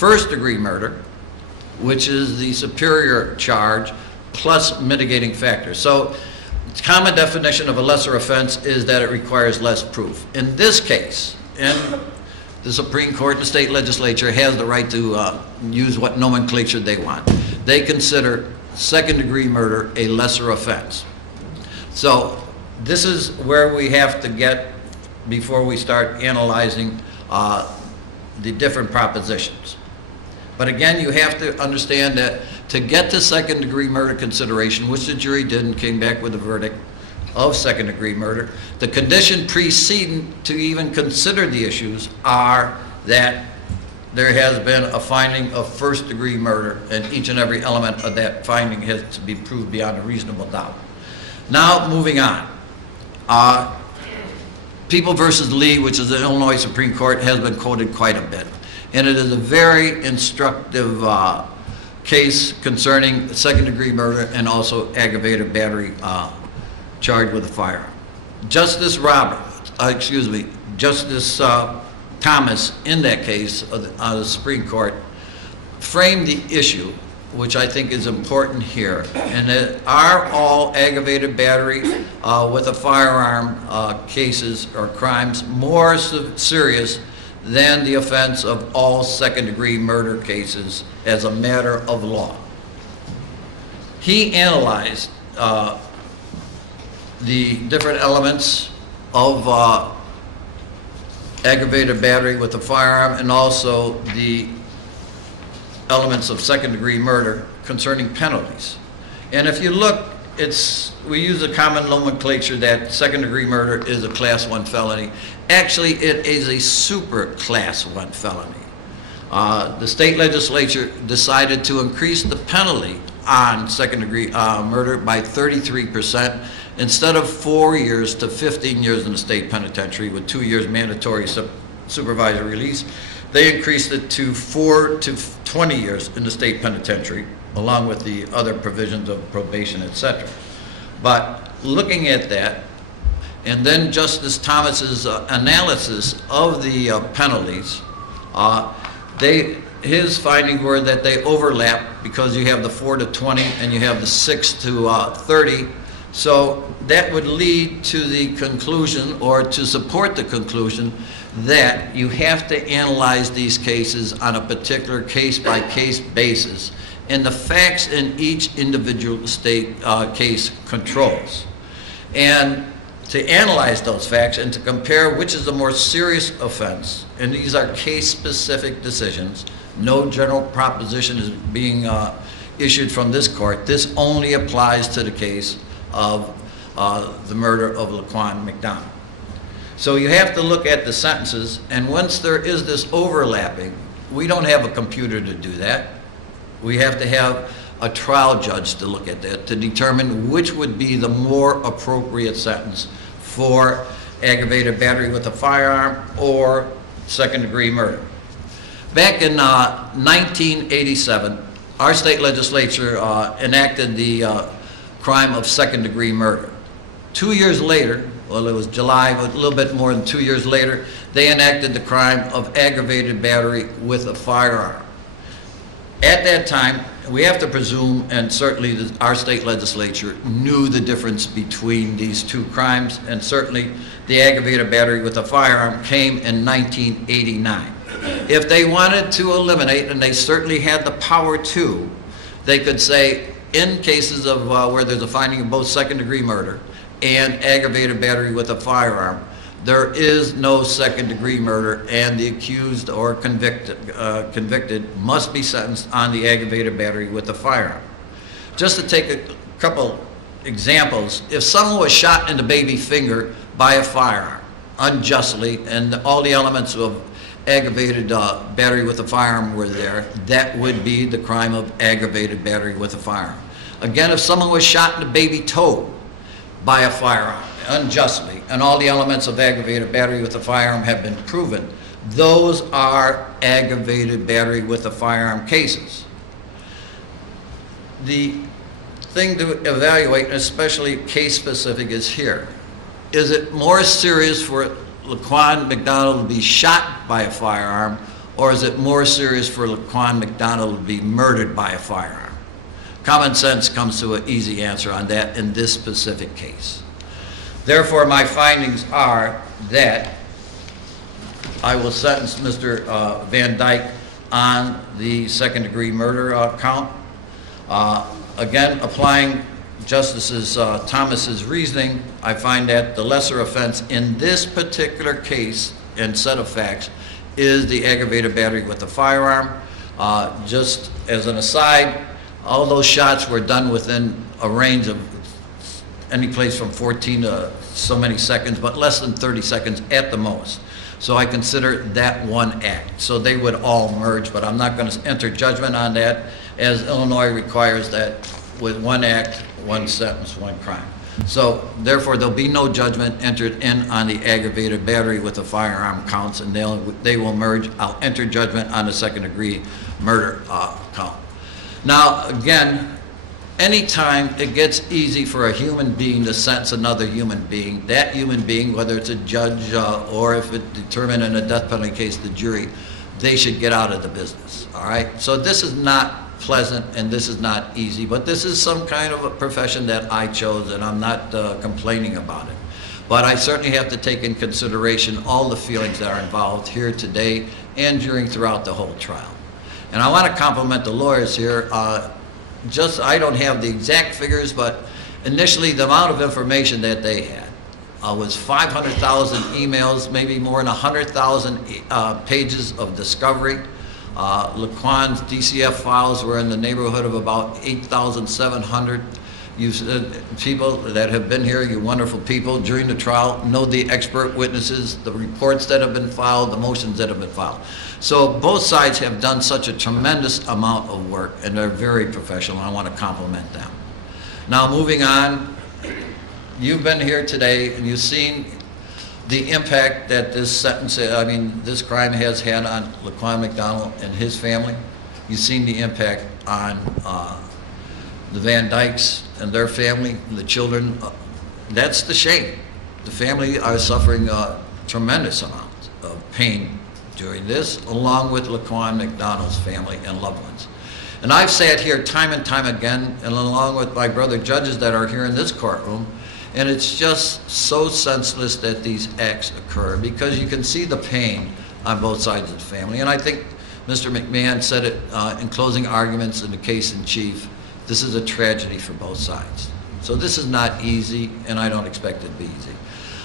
first-degree murder, which is the superior charge, plus mitigating factors. So the common definition of a lesser offense is that it requires less proof. In this case, and the Supreme Court and the state legislature has the right to use what nomenclature they want. They consider second-degree murder a lesser offense. So this is where we have to get before we start analyzing the different propositions. But again, you have to understand that to get to second-degree murder consideration, which the jury did and came back with a verdict of second-degree murder, the condition preceding to even consider the issues are that there has been a finding of first-degree murder, and each and every element of that finding has to be proved beyond a reasonable doubt. Now, moving on. People versus Lee, which is the Illinois Supreme Court, has been quoted quite a bit. And it is a very instructive case concerning second-degree murder and also aggravated battery charged with a firearm. Justice Thomas, in that case of the Supreme Court, framed the issue, which I think is important here, and that are all aggravated battery with a firearm cases or crimes more serious than the offense of all second-degree murder cases as a matter of law. He analyzed the different elements of aggravated battery with a firearm and also the elements of second-degree murder concerning penalties. And if you look, we use a common nomenclature that second-degree murder is a Class 1 felony. Actually, it is a super Class 1 felony. The state legislature decided to increase the penalty on second-degree murder by 33%. Instead of 4 years to 15 years in the state penitentiary with 2 years mandatory supervised release, they increased it to 4 to 20 years in the state penitentiary, along with the other provisions of probation, etc. But looking at that, and then Justice Thomas's analysis of the penalties, his findings were that they overlap because you have the 4 to 20 and you have the 6 to 30. So that would lead to the conclusion, or to support the conclusion, that you have to analyze these cases on a particular case-by-case basis, and the facts in each individual state case controls. And to analyze those facts and to compare which is the more serious offense, and these are case-specific decisions, no general proposition is being issued from this court. This only applies to the case of the murder of Laquan McDonald. So you have to look at the sentences, and once there is this overlapping, we don't have a computer to do that. We have to have a trial judge to look at that to determine which would be the more appropriate sentence for aggravated battery with a firearm or second-degree murder. Back in 1987, our state legislature enacted the crime of second-degree murder. 2 years later, well, it was July, but a little bit more than 2 years later, they enacted the crime of aggravated battery with a firearm. At that time, we have to presume, and certainly our state legislature knew the difference between these two crimes, and certainly the aggravated battery with a firearm came in 1989. If they wanted to eliminate, and they certainly had the power to, they could say, in cases of where there's a finding of both second-degree murder and aggravated battery with a firearm, there is no second-degree murder, and the accused or convicted must be sentenced on the aggravated battery with a firearm. Just to take a couple examples, if someone was shot in the baby finger by a firearm unjustly, and all the elements of aggravated battery with a firearm were there, that would be the crime of aggravated battery with a firearm. Again, if someone was shot in the baby toe by a firearm unjustly, and all the elements of aggravated battery with a firearm have been proven, those are aggravated battery with a firearm cases. The thing to evaluate, and especially case-specific, is here. Is it more serious for Laquan McDonald to be shot by a firearm or is it more serious for Laquan McDonald to be murdered by a firearm? Common sense comes to an easy answer on that in this specific case. Therefore, my findings are that I will sentence Mr. Van Dyke on the second-degree murder count. Again, applying Justice Thomas's reasoning, I find that the lesser offense in this particular case and set of facts is the aggravated battery with a firearm. Just as an aside, all those shots were done within a range of any place from 14 to so many seconds, but less than 30 seconds at the most. So I consider that one act. So they would all merge, but I'm not going to enter judgment on that, as Illinois requires that with one act, one sentence, one crime. So therefore, there'll be no judgment entered in on the aggravated battery with the firearm counts, and they will merge. I'll enter judgment on the second-degree murder count. Now, again, anytime it gets easy for a human being to sentence another human being, that human being, whether it's a judge or if it's determined in a death penalty case, the jury, they should get out of the business, all right? So this is not pleasant and this is not easy, but this is some kind of a profession that I chose, and I'm not complaining about it. But I certainly have to take in consideration all the feelings that are involved here today and throughout the whole trial. And I want to compliment the lawyers here. I don't have the exact figures, but initially the amount of information that they had was 500,000 emails, maybe more than 100,000 pages of discovery. Laquan's DCF files were in the neighborhood of about 8,700. You people that have been here, you wonderful people, during the trial, know the expert witnesses, the reports that have been filed, the motions that have been filed. So both sides have done such a tremendous amount of work, and they're very professional. I want to compliment them. Now, moving on, you've been here today, and you've seen the impact that this this crime has had on Laquan McDonald and his family. You've seen the impact on the Van Dykes and their family, and the children. That's the shame. The family are suffering a tremendous amount of pain during this, along with Laquan McDonald's family and loved ones. And I've sat here time and time again, and along with my brother judges that are here in this courtroom, and it's just so senseless that these acts occur, because you can see the pain on both sides of the family. And I think Mr. McMahon said it in closing arguments in the case in chief. This is a tragedy for both sides. So this is not easy, and I don't expect it to be easy.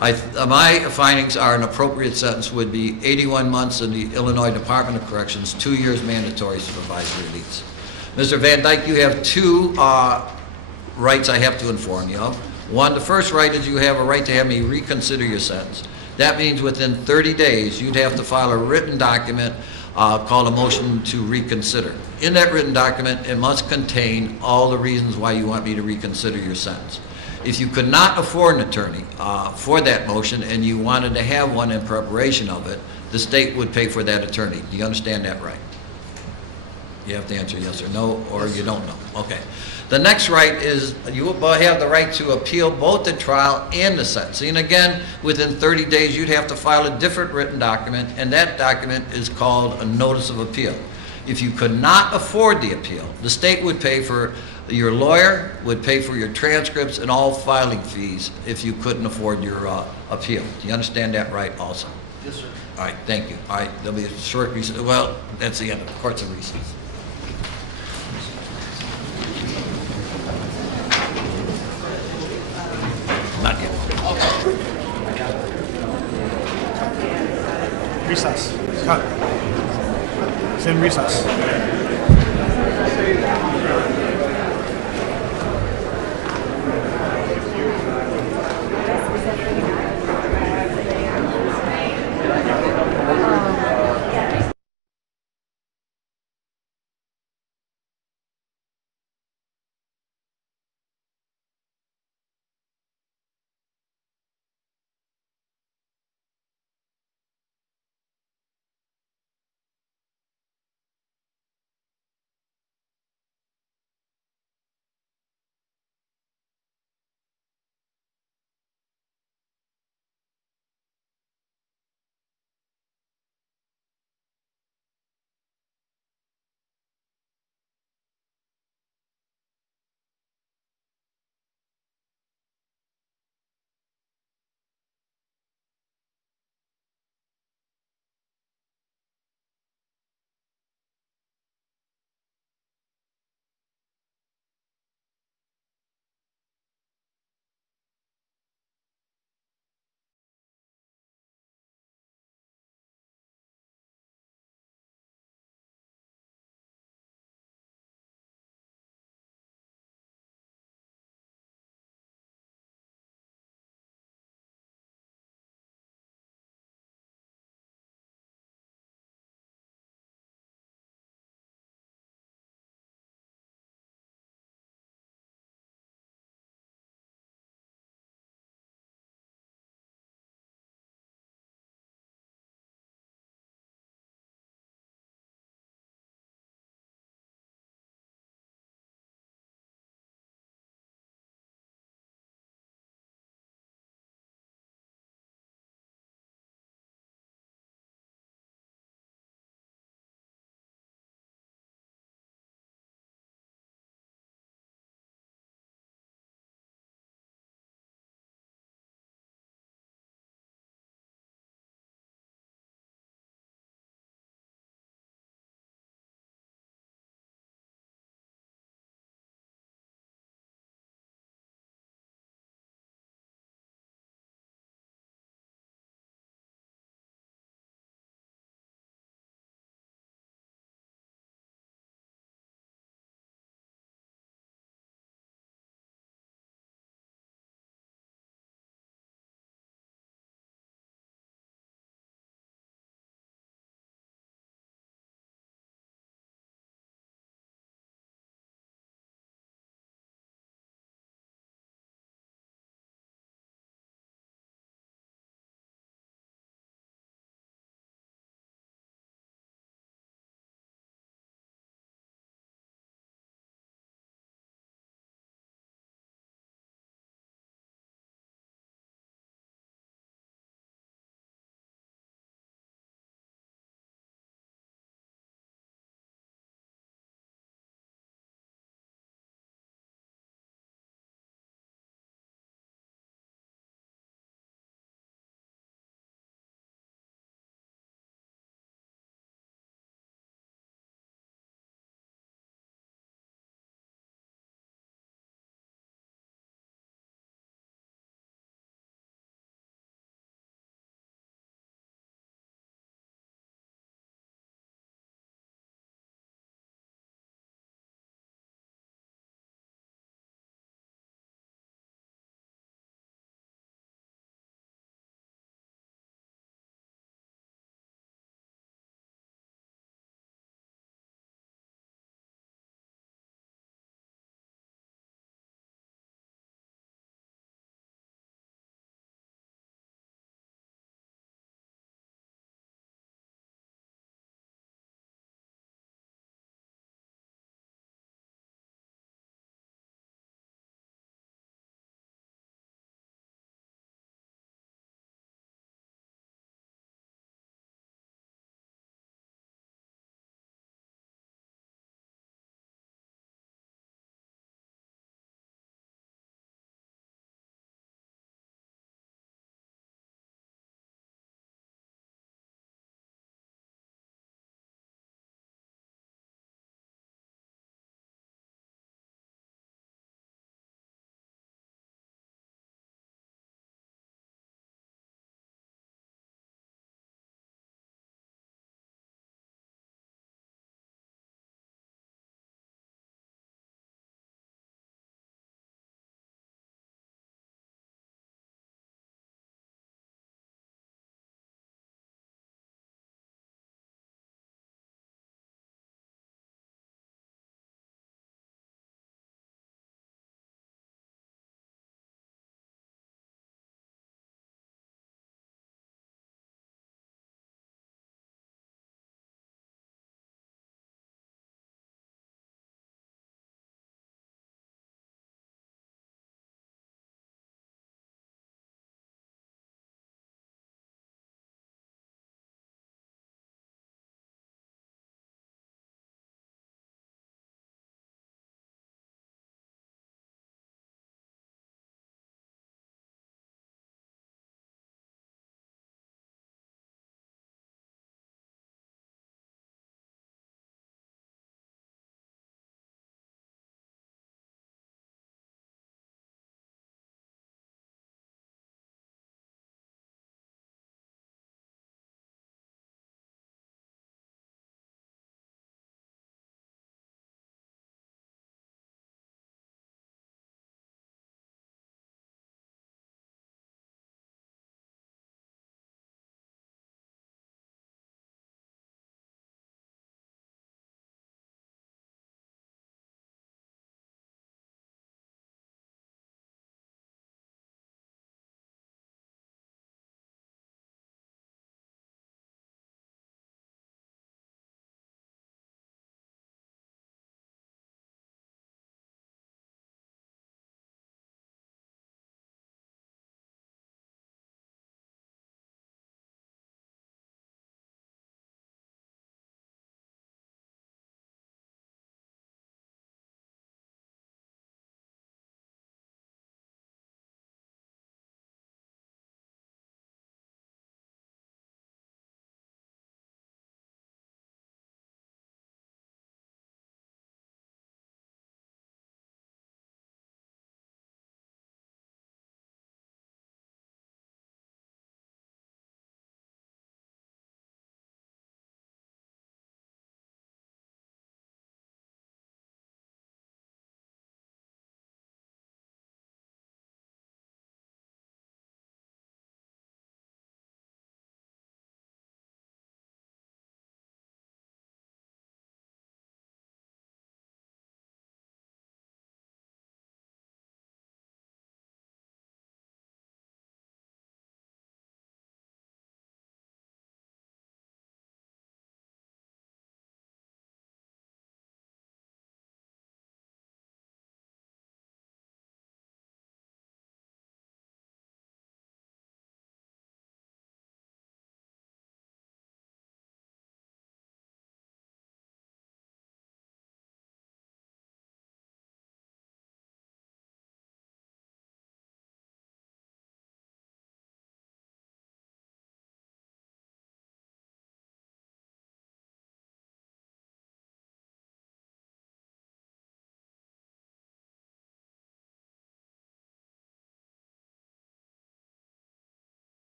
My findings are an appropriate sentence would be 81 months in the Illinois Department of Corrections, 2 years mandatory supervisory release. Mr. Van Dyke, you have two rights I have to inform you of. One, the first right is you have a right to have me reconsider your sentence. That means within 30 days, you'd have to file a written document called a motion to reconsider. In that written document, it must contain all the reasons why you want me to reconsider your sentence. If you could not afford an attorney for that motion and you wanted to have one in preparation of it, the state would pay for that attorney. Do you understand that right? You have to answer yes or no, or you don't know. Okay. The next right is you have the right to appeal both the trial and the sentencing. Again, within 30 days, you'd have to file a different written document, and that document is called a notice of appeal. If you could not afford the appeal, the state would pay for your lawyer, would pay for your transcripts and all filing fees if you couldn't afford your appeal. Do you understand that right also? Yes, sir. All right, thank you. All right, there'll be a short recess. Well, that's the end of the court's of recess. Not yet. Recess. Cut. It's in recess.